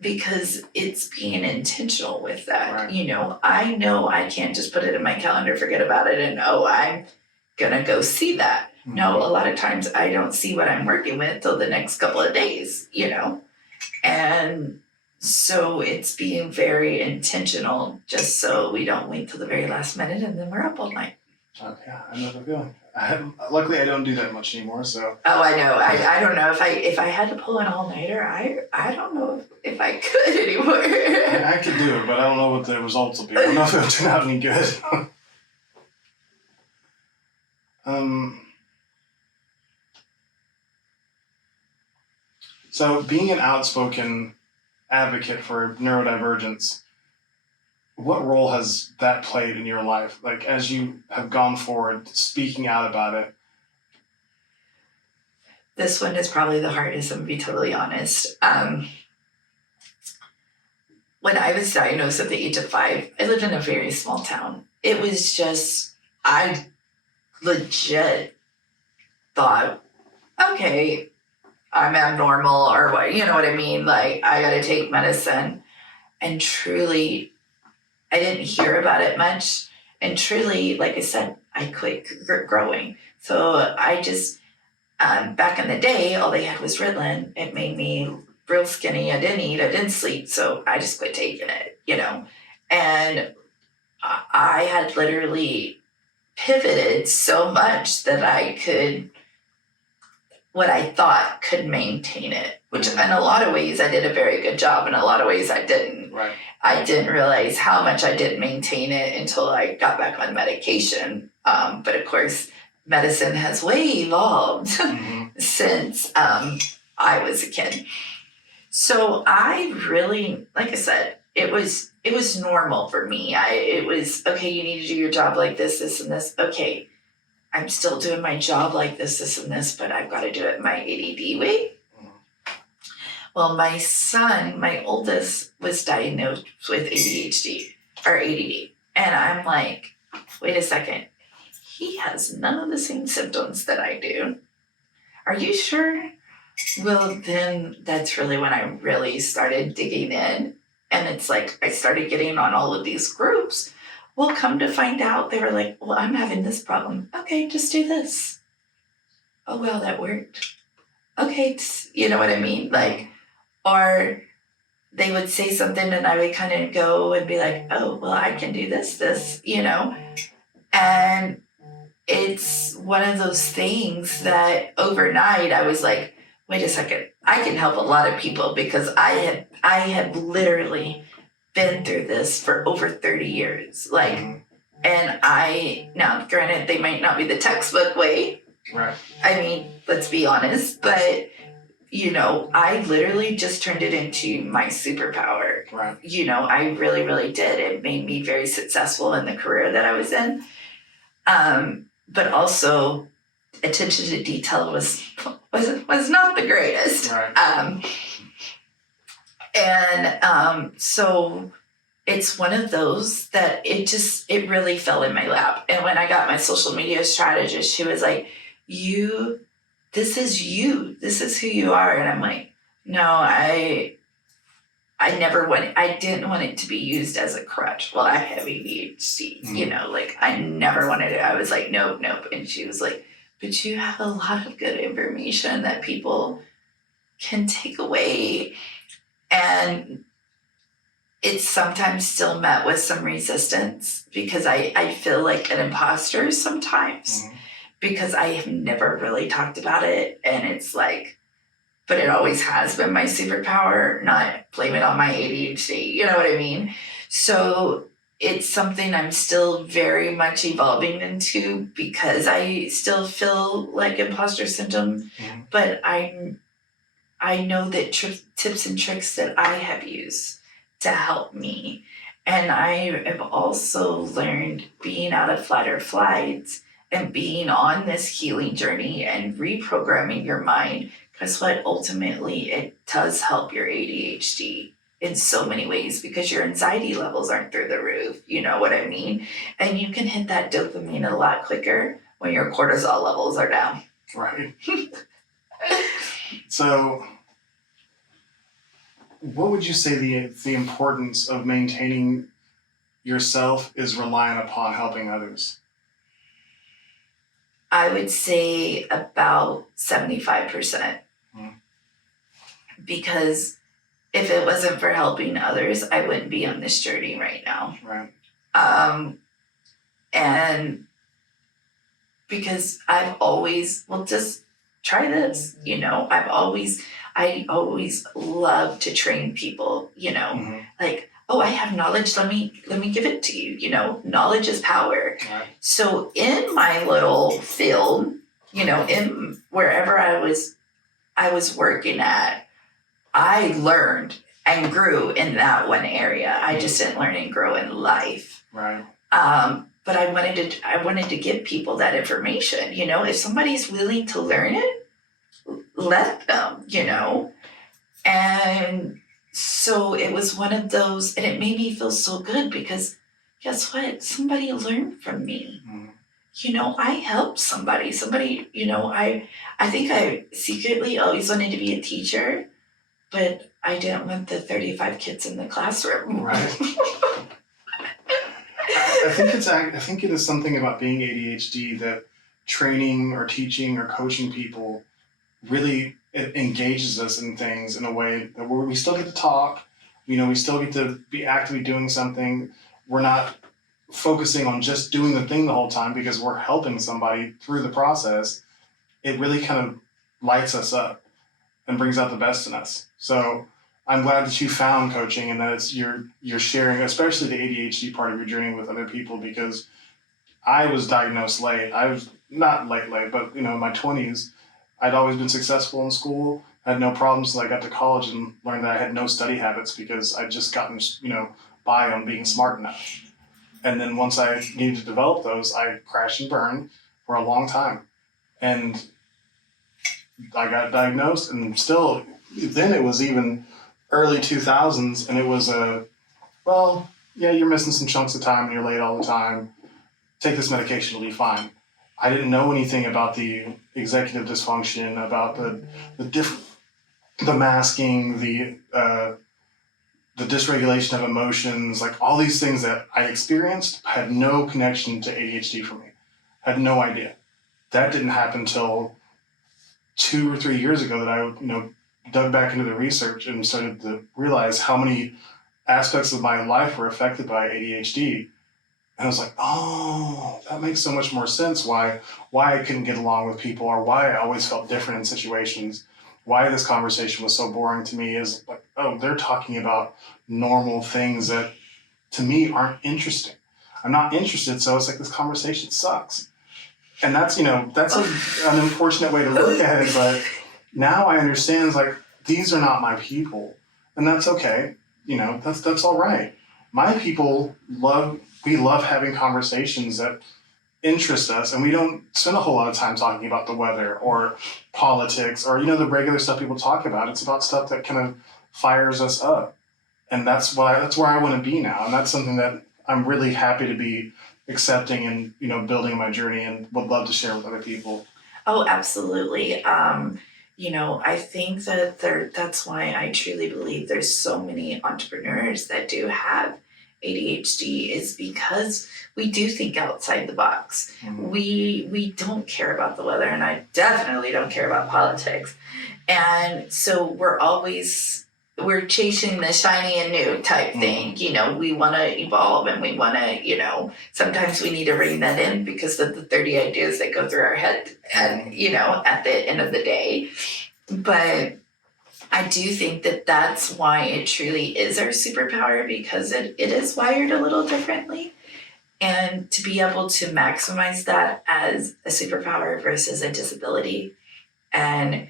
Because it's being intentional with that. Right. I know I can't just put it in my calendar, forget about it, and I'm gonna go see that. Mm-hmm. No, a lot of times I don't see what I'm working with till the next couple of days, And so it's being very intentional just so we don't wait till the very last minute and then we're up all night. Yeah, I know the feeling. Luckily, I don't do that much anymore, so. Oh, I know. I don't know if I had to pull an all-nighter, I don't know if I could anymore. I could do it, but I don't know what the results will be. I don't know if it'll turn out any good. So being an outspoken advocate for neurodivergence, what role has that played in your life? Like, as you have gone forward, speaking out about it? This one is probably the hardest, I'm going to be totally honest. When I was diagnosed at the age of 5, I lived in a very small town. It was just, I legit thought, okay, I'm abnormal or what, you know what I mean? Like, I got to take medicine. And truly, I didn't hear about it much. And truly, like I said, I quit growing. So I just, back in the day, all they had was Ritalin. It made me real skinny. I didn't eat, I didn't sleep. So I just quit taking it, And I had literally pivoted so much that I could, what I thought could maintain it, which in a lot of ways I did a very good job. In a lot of ways I didn't. Right. I didn't realize how much I didn't maintain it until I got back on medication. But of course, medicine has way evolved since I was a kid. So I really, like I said, it was normal for me. It was, okay, you need to do your job like this, this, and this. Okay, I'm still doing my job like this, and this, but I've got to do it my ADD way. Well, my son, my oldest, was diagnosed with ADHD or ADD. And I'm like, wait a second. He has none of the same symptoms that I do. Are you sure? Well, then that's really when I really started digging in. And it's like I started getting on all of these groups. Well, come to find out, they were like, well, I'm having this problem. Okay, just do this. Oh, well, that worked. Okay, you know what I mean? Like, or they would say something and I would kind of go and be like, oh, well, I can do this, And it's one of those things that overnight I was like, wait a second, I can help a lot of people because I have literally been through this for over 30 years. Like, and now granted, they might not be the textbook way. Right. I mean, let's be honest, but I literally just turned it into my superpower. Right. I really, really did. It made me very successful in the career that I was in. but also attention to detail was not the greatest. Right. So it's one of those that it really fell in my lap. And when I got my social media strategist, she was like, this is you. This is who you are. And I'm like, no, I didn't want it to be used as a crutch. Well, I have ADHD, I never wanted it. I was like, nope. And she was like, but you have a lot of good information that people can take away. And it's sometimes still met with some resistance because I feel like an imposter sometimes because I have never really talked about it. And it's like, but it always has been my superpower, not blame it on my ADHD. You know what I mean? So it's something I'm still very much evolving into because I still feel like imposter syndrome, but I know that tips and tricks that I have used to help me. And I have also learned being out of fight or flight and being on this healing journey and reprogramming your mind. Guess what? Ultimately, it does help your ADHD in so many ways because your anxiety levels aren't through the roof. You know what I mean? And you can hit that dopamine a lot quicker when your cortisol levels are down. Right. So, what would you say the importance of maintaining yourself is reliant upon helping others? I would say about 75%. Because if it wasn't for helping others, I wouldn't be on this journey right now. Right. And because I've always, just try this, I always love to train people, like, oh, I have knowledge. Let me give it to you. Knowledge is power. Right. So in my little field, in wherever I was working at, I learned and grew in that one area. I just didn't learn and grow in life. Right. But I wanted to give people that information. If somebody's willing to learn it, let them. And so it was one of those, and it made me feel so good because guess what? Somebody learned from me. I helped somebody. I think I secretly always wanted to be a teacher, but I didn't want the 35 kids in the classroom. Right. I think it is something about being ADHD that training or teaching or coaching people really engages us in things in a way that we still get to talk, we still get to be actively doing something. We're not focusing on just doing the thing the whole time because we're helping somebody through the process. It really kind of lights us up and brings out the best in us. So I'm glad that you found coaching and that you're sharing, especially the ADHD part of your journey with other people, because I was diagnosed late. I was not late, but in my 20s, I'd always been successful in school. I had no problems until I got to college and learned that I had no study habits because I'd just gotten, by on being smart enough. And then once I needed to develop those, I crashed and burned for a long time. And I got diagnosed, and still, then it was even early 2000s, and it was you're missing some chunks of time and you're late all the time. Take this medication, it'll be fine. I didn't know anything about the executive dysfunction, about the masking, the dysregulation of emotions, like all these things that I experienced had no connection to ADHD for me. I had no idea. That didn't happen until 2 or 3 years ago that I, dug back into the research and started to realize how many aspects of my life were affected by ADHD. And I was like, oh, that makes so much more sense why I couldn't get along with people, or why I always felt different in situations, why this conversation was so boring to me is like, oh, they're talking about normal things that to me aren't interesting. I'm not interested, so it's like this conversation sucks. And that's, an unfortunate way to look at it, but now I understand, like, these are not my people, and that's okay. That's all right. My people we love having conversations that interest us, and we don't spend a whole lot of time talking about the weather or politics or the regular stuff people talk about. It's about stuff that kind of fires us up, and that's where I want to be now, and that's something that I'm really happy to be accepting and building my journey, and would love to share with other people. Oh, absolutely. I think that that's why I truly believe there's so many entrepreneurs that do have ADHD, is because we do think outside the box. Mm-hmm. We don't care about the weather, and I definitely don't care about politics. And so we're chasing the shiny and new type thing. We want to evolve, and we want to, sometimes we need to rein that in because of the 30 ideas that go through our head and, at the end of the day. But I do think that that's why it truly is our superpower, because it is wired a little differently. And to be able to maximize that as a superpower versus a disability. And,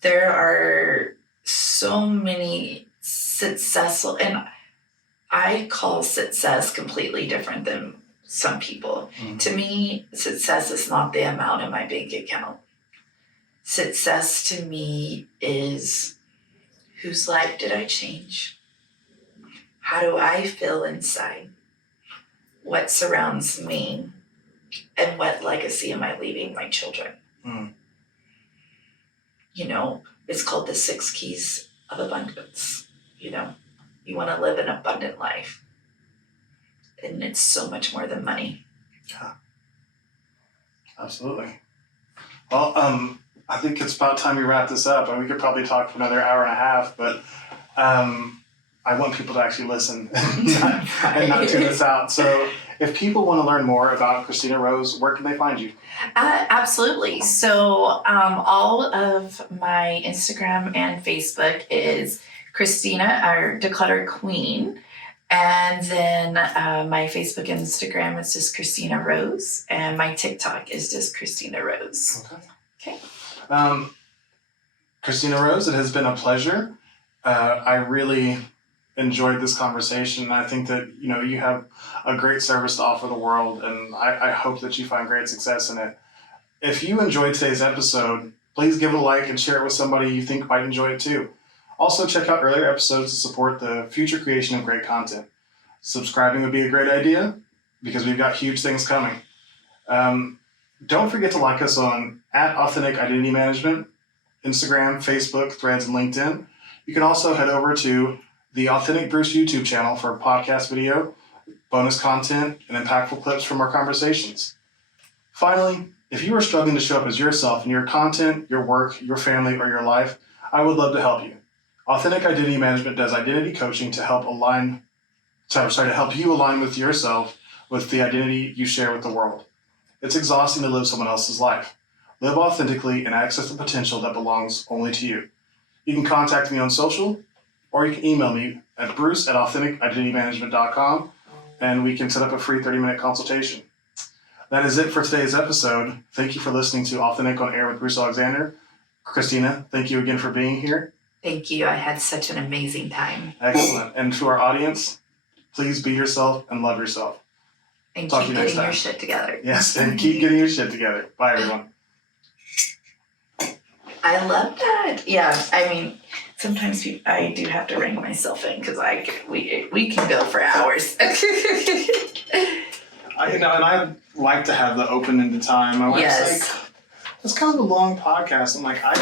there are so many successful, and I call success completely different than some people. Mm-hmm. To me, success is not the amount in my bank account. Success to me is, whose life did I change? How do I feel inside? What surrounds me? And what legacy am I leaving my children? Mm. It's called the 6 keys of abundance. You want to live an abundant life. And it's so much more than money. Yeah. Absolutely. Well, I think it's about time we wrap this up, and we could probably talk for another hour and a half, but I want people to actually listen and not tune this out. So if people want to learn more about Christina Rose, where can they find you? Absolutely. So all of my Instagram and Facebook is Christina, our Declutter Queen. And then my Facebook and Instagram is just Christina Rose. And my TikTok is just Christina Rose. Okay. Christina Rose, it has been a pleasure. I really enjoyed this conversation. I think that you have a great service to offer the world, and I hope that you find great success in it. If you enjoyed today's episode, please give it a like and share it with somebody you think might enjoy it too. Also, check out earlier episodes to support the future creation of great content. Subscribing would be a great idea because we've got huge things coming. Don't forget to like us on @Authentic Identity Management, Instagram, Facebook, Threads, and LinkedIn. You can also head over to the Authentic Bruce YouTube channel for podcast video, bonus content, and impactful clips from our conversations. Finally, if you are struggling to show up as yourself in your content, your work, your family, or your life, I would love to help you. Authentic Identity Management does identity coaching to help you align with yourself with the identity you share with the world. It's exhausting to live someone else's life. Live authentically and access the potential that belongs only to you. You can contact me on social, or you can email me at bruce@authenticidentitymanagement.com, and we can set up a free 30-minute consultation. That is it for today's episode. Thank you for listening to Authentic on Air with Bruce Alexander. Christina, thank you again for being here. Thank you. I had such an amazing time. Excellent. And to our audience, please be yourself and love yourself. And keep getting your shit together. Yes, and keep getting your shit together. Bye, everyone. I love that. Yeah, I mean, sometimes I do have to rein myself in because we can go for hours. And I like to have the open-ended time. I like to say, it's kind of a long podcast. I'm like, I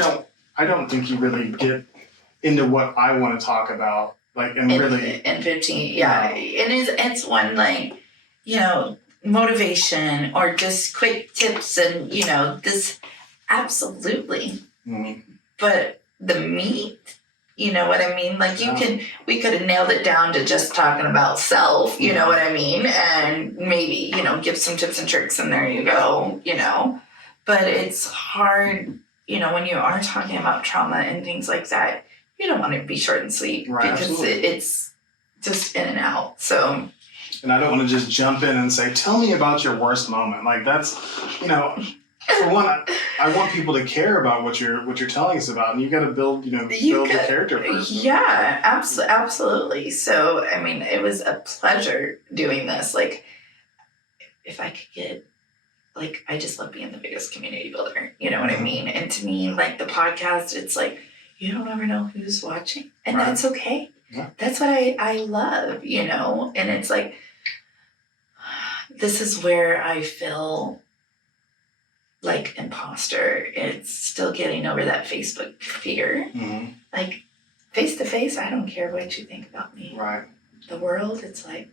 don't think you really get into what I want to talk about. Like, and really. In 15, yeah. It's one, like, motivation or just quick tips and, this, absolutely. Mm-hmm. But the meat, you know what I mean? Like we could have nailed it down to just talking about self, you know what I mean? And maybe, give some tips and tricks and there you go, But it's hard, when you are talking about trauma and things like that, you don't want to be short and sweet because it's just in and out. So. And I don't want to just jump in and say, tell me about your worst moment. Like that's, for one, I want people to care about what you're telling us about, and you got to build the character first. Yeah, absolutely. So, I mean, it was a pleasure doing this. Like, if I could get like, I just love being the biggest community builder. You know what I mean? And to me, like the podcast, it's like, you don't ever know who's watching. And Right. that's okay. Yeah. That's what I love, you know? And it's like, this is where I feel like imposter. It's still getting over that Facebook fear. Mm-hmm. Like, face to face, I don't care what you think about me. Right. The world, it's like,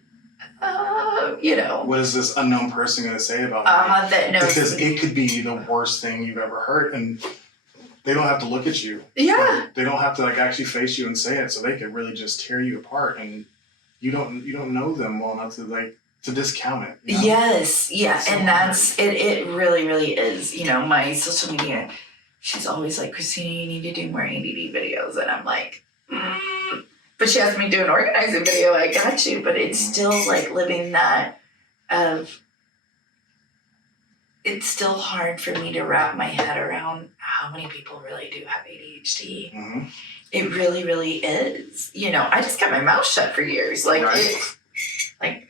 you know. What is this unknown person going to say about me? That knows. Because it could be the worst thing you've ever heard, and they don't have to look at you. Yeah. They don't have to like actually face you and say it, so they could really just tear you apart, and you don't know them well enough to discount it. You know? Yes, yeah, So and that's it. It really, really is. You know, my social media. She's always like, Christina, you need to do more ADD videos, and I'm like, But she has me do an organizing video. I got you, but it's still like living that of. It's still hard for me to wrap my head around how many people really do have ADHD. Mm-hmm. It really, really is. You know, I just kept my mouth shut for years. Like, Right.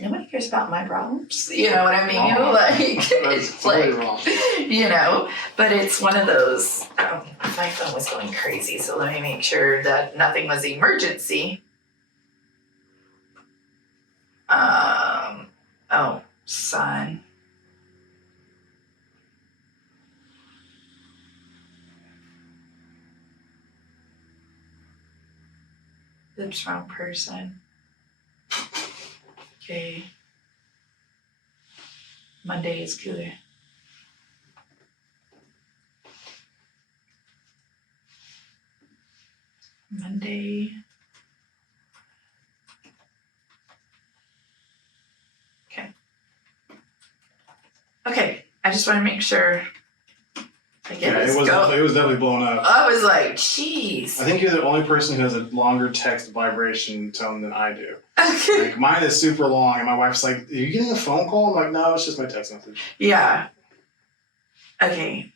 Nobody cares about my problems. You know what I mean? Wrong. Like, That's it's totally like, wrong. you know, but it's one of those, my phone was going crazy, so let me make sure that nothing was emergency. Oh, son. Oops, wrong person. Okay. Monday is cooler. Monday. Okay. I just want to make sure I get Yeah, this it was definitely blown up. I was like, jeez. I think you're the only person who has a longer text vibration tone than I do. Okay. Like mine is super long, and my wife's like, "Are you getting a phone call?" I'm like, "No, it's just my text message." Yeah. Okay.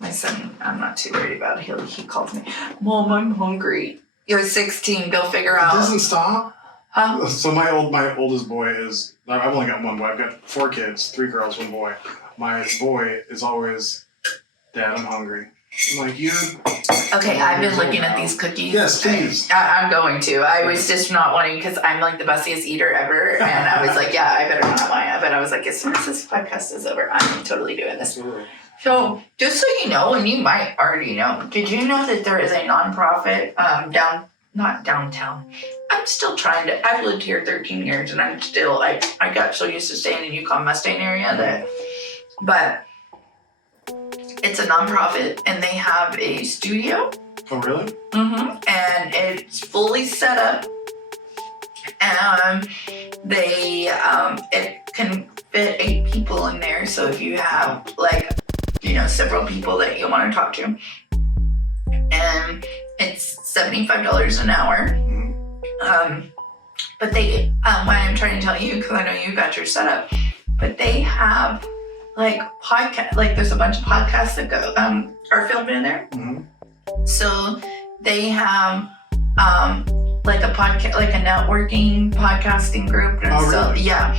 My son, I'm not too worried about. He calls me, Mom, I'm hungry. You're 16. Go figure It out. doesn't stop. Huh? So my oldest boy is. I've only got one boy. I've got 4 kids, 3 girls, 1 boy. My boy is always, "Dad, I'm hungry." I'm like, "You." Okay, I've been looking at these cookies. Yes, please. I'm going to. I was just not wanting because I'm like the bustiest eater ever, and I was like, yeah, I better not have mine. But I was like, as soon as this podcast is over, I'm totally doing this. Absolutely. So, just so you know, and you might already know, did you know that there is a nonprofit not downtown. I'm still trying to. I've lived here 13 years, and I'm still. I got so used to staying in Yukon Mustang area that, but it's a nonprofit, and they have a studio. Oh, really? Mm-hmm. And it's fully set up, and they it can fit 8 people in there. So if you have several people that you want to talk to, and it's $75 an hour. But they, what I'm trying to tell you, because I know you got your setup, but they have podcast, there's a bunch of podcasts that go are filmed in there. Mm-hmm. So they have a podcast, like a networking podcasting group. And so, really? Yeah.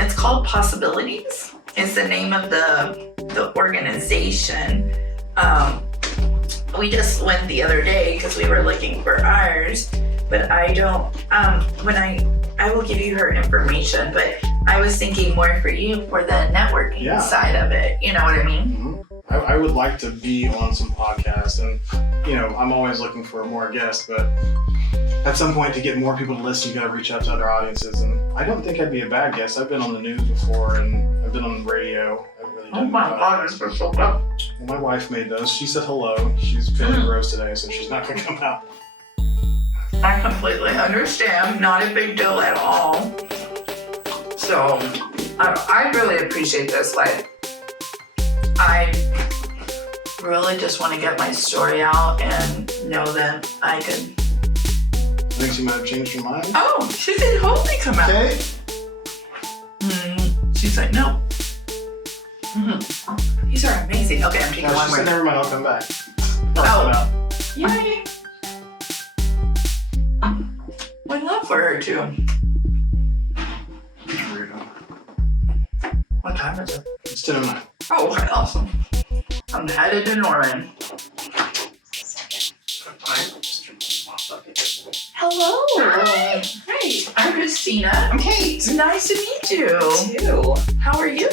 It's called Possibilities. Is the name of the organization. We just went the other day because we were looking for ours, but I don't, I will give you her information, but I was thinking more for you for the networking side of it. You know what I mean? Mm-hmm. I would like to be on some podcasts, and, I'm always looking for more guests, but at some point to get more people to listen, you got to reach out to other audiences, and I don't think I'd be a bad guest. I've been on the news before, and I've been on the radio. Oh my God, it's so good. Well, my wife made those. She said hello. She's feeling gross today, so she's not going to come out. I completely understand. Not a big deal at all. So, I really appreciate this. I really just want to get my story out and know that I could. I think she might have changed her mind. Oh, she said, "Holy, come out." Okay. She's like, "No." Mm-hmm. These are amazing. Okay, I'm taking one She more. said, "Never mind, I'll come back." Oh. Yay. My love for her too. Weirdo. What time is it? It's 10:09. Oh, okay, awesome. I'm headed to Norman. Hello. Hi. Hey, I'm Christina. I'm Kate. Nice to meet you. Too. How are you?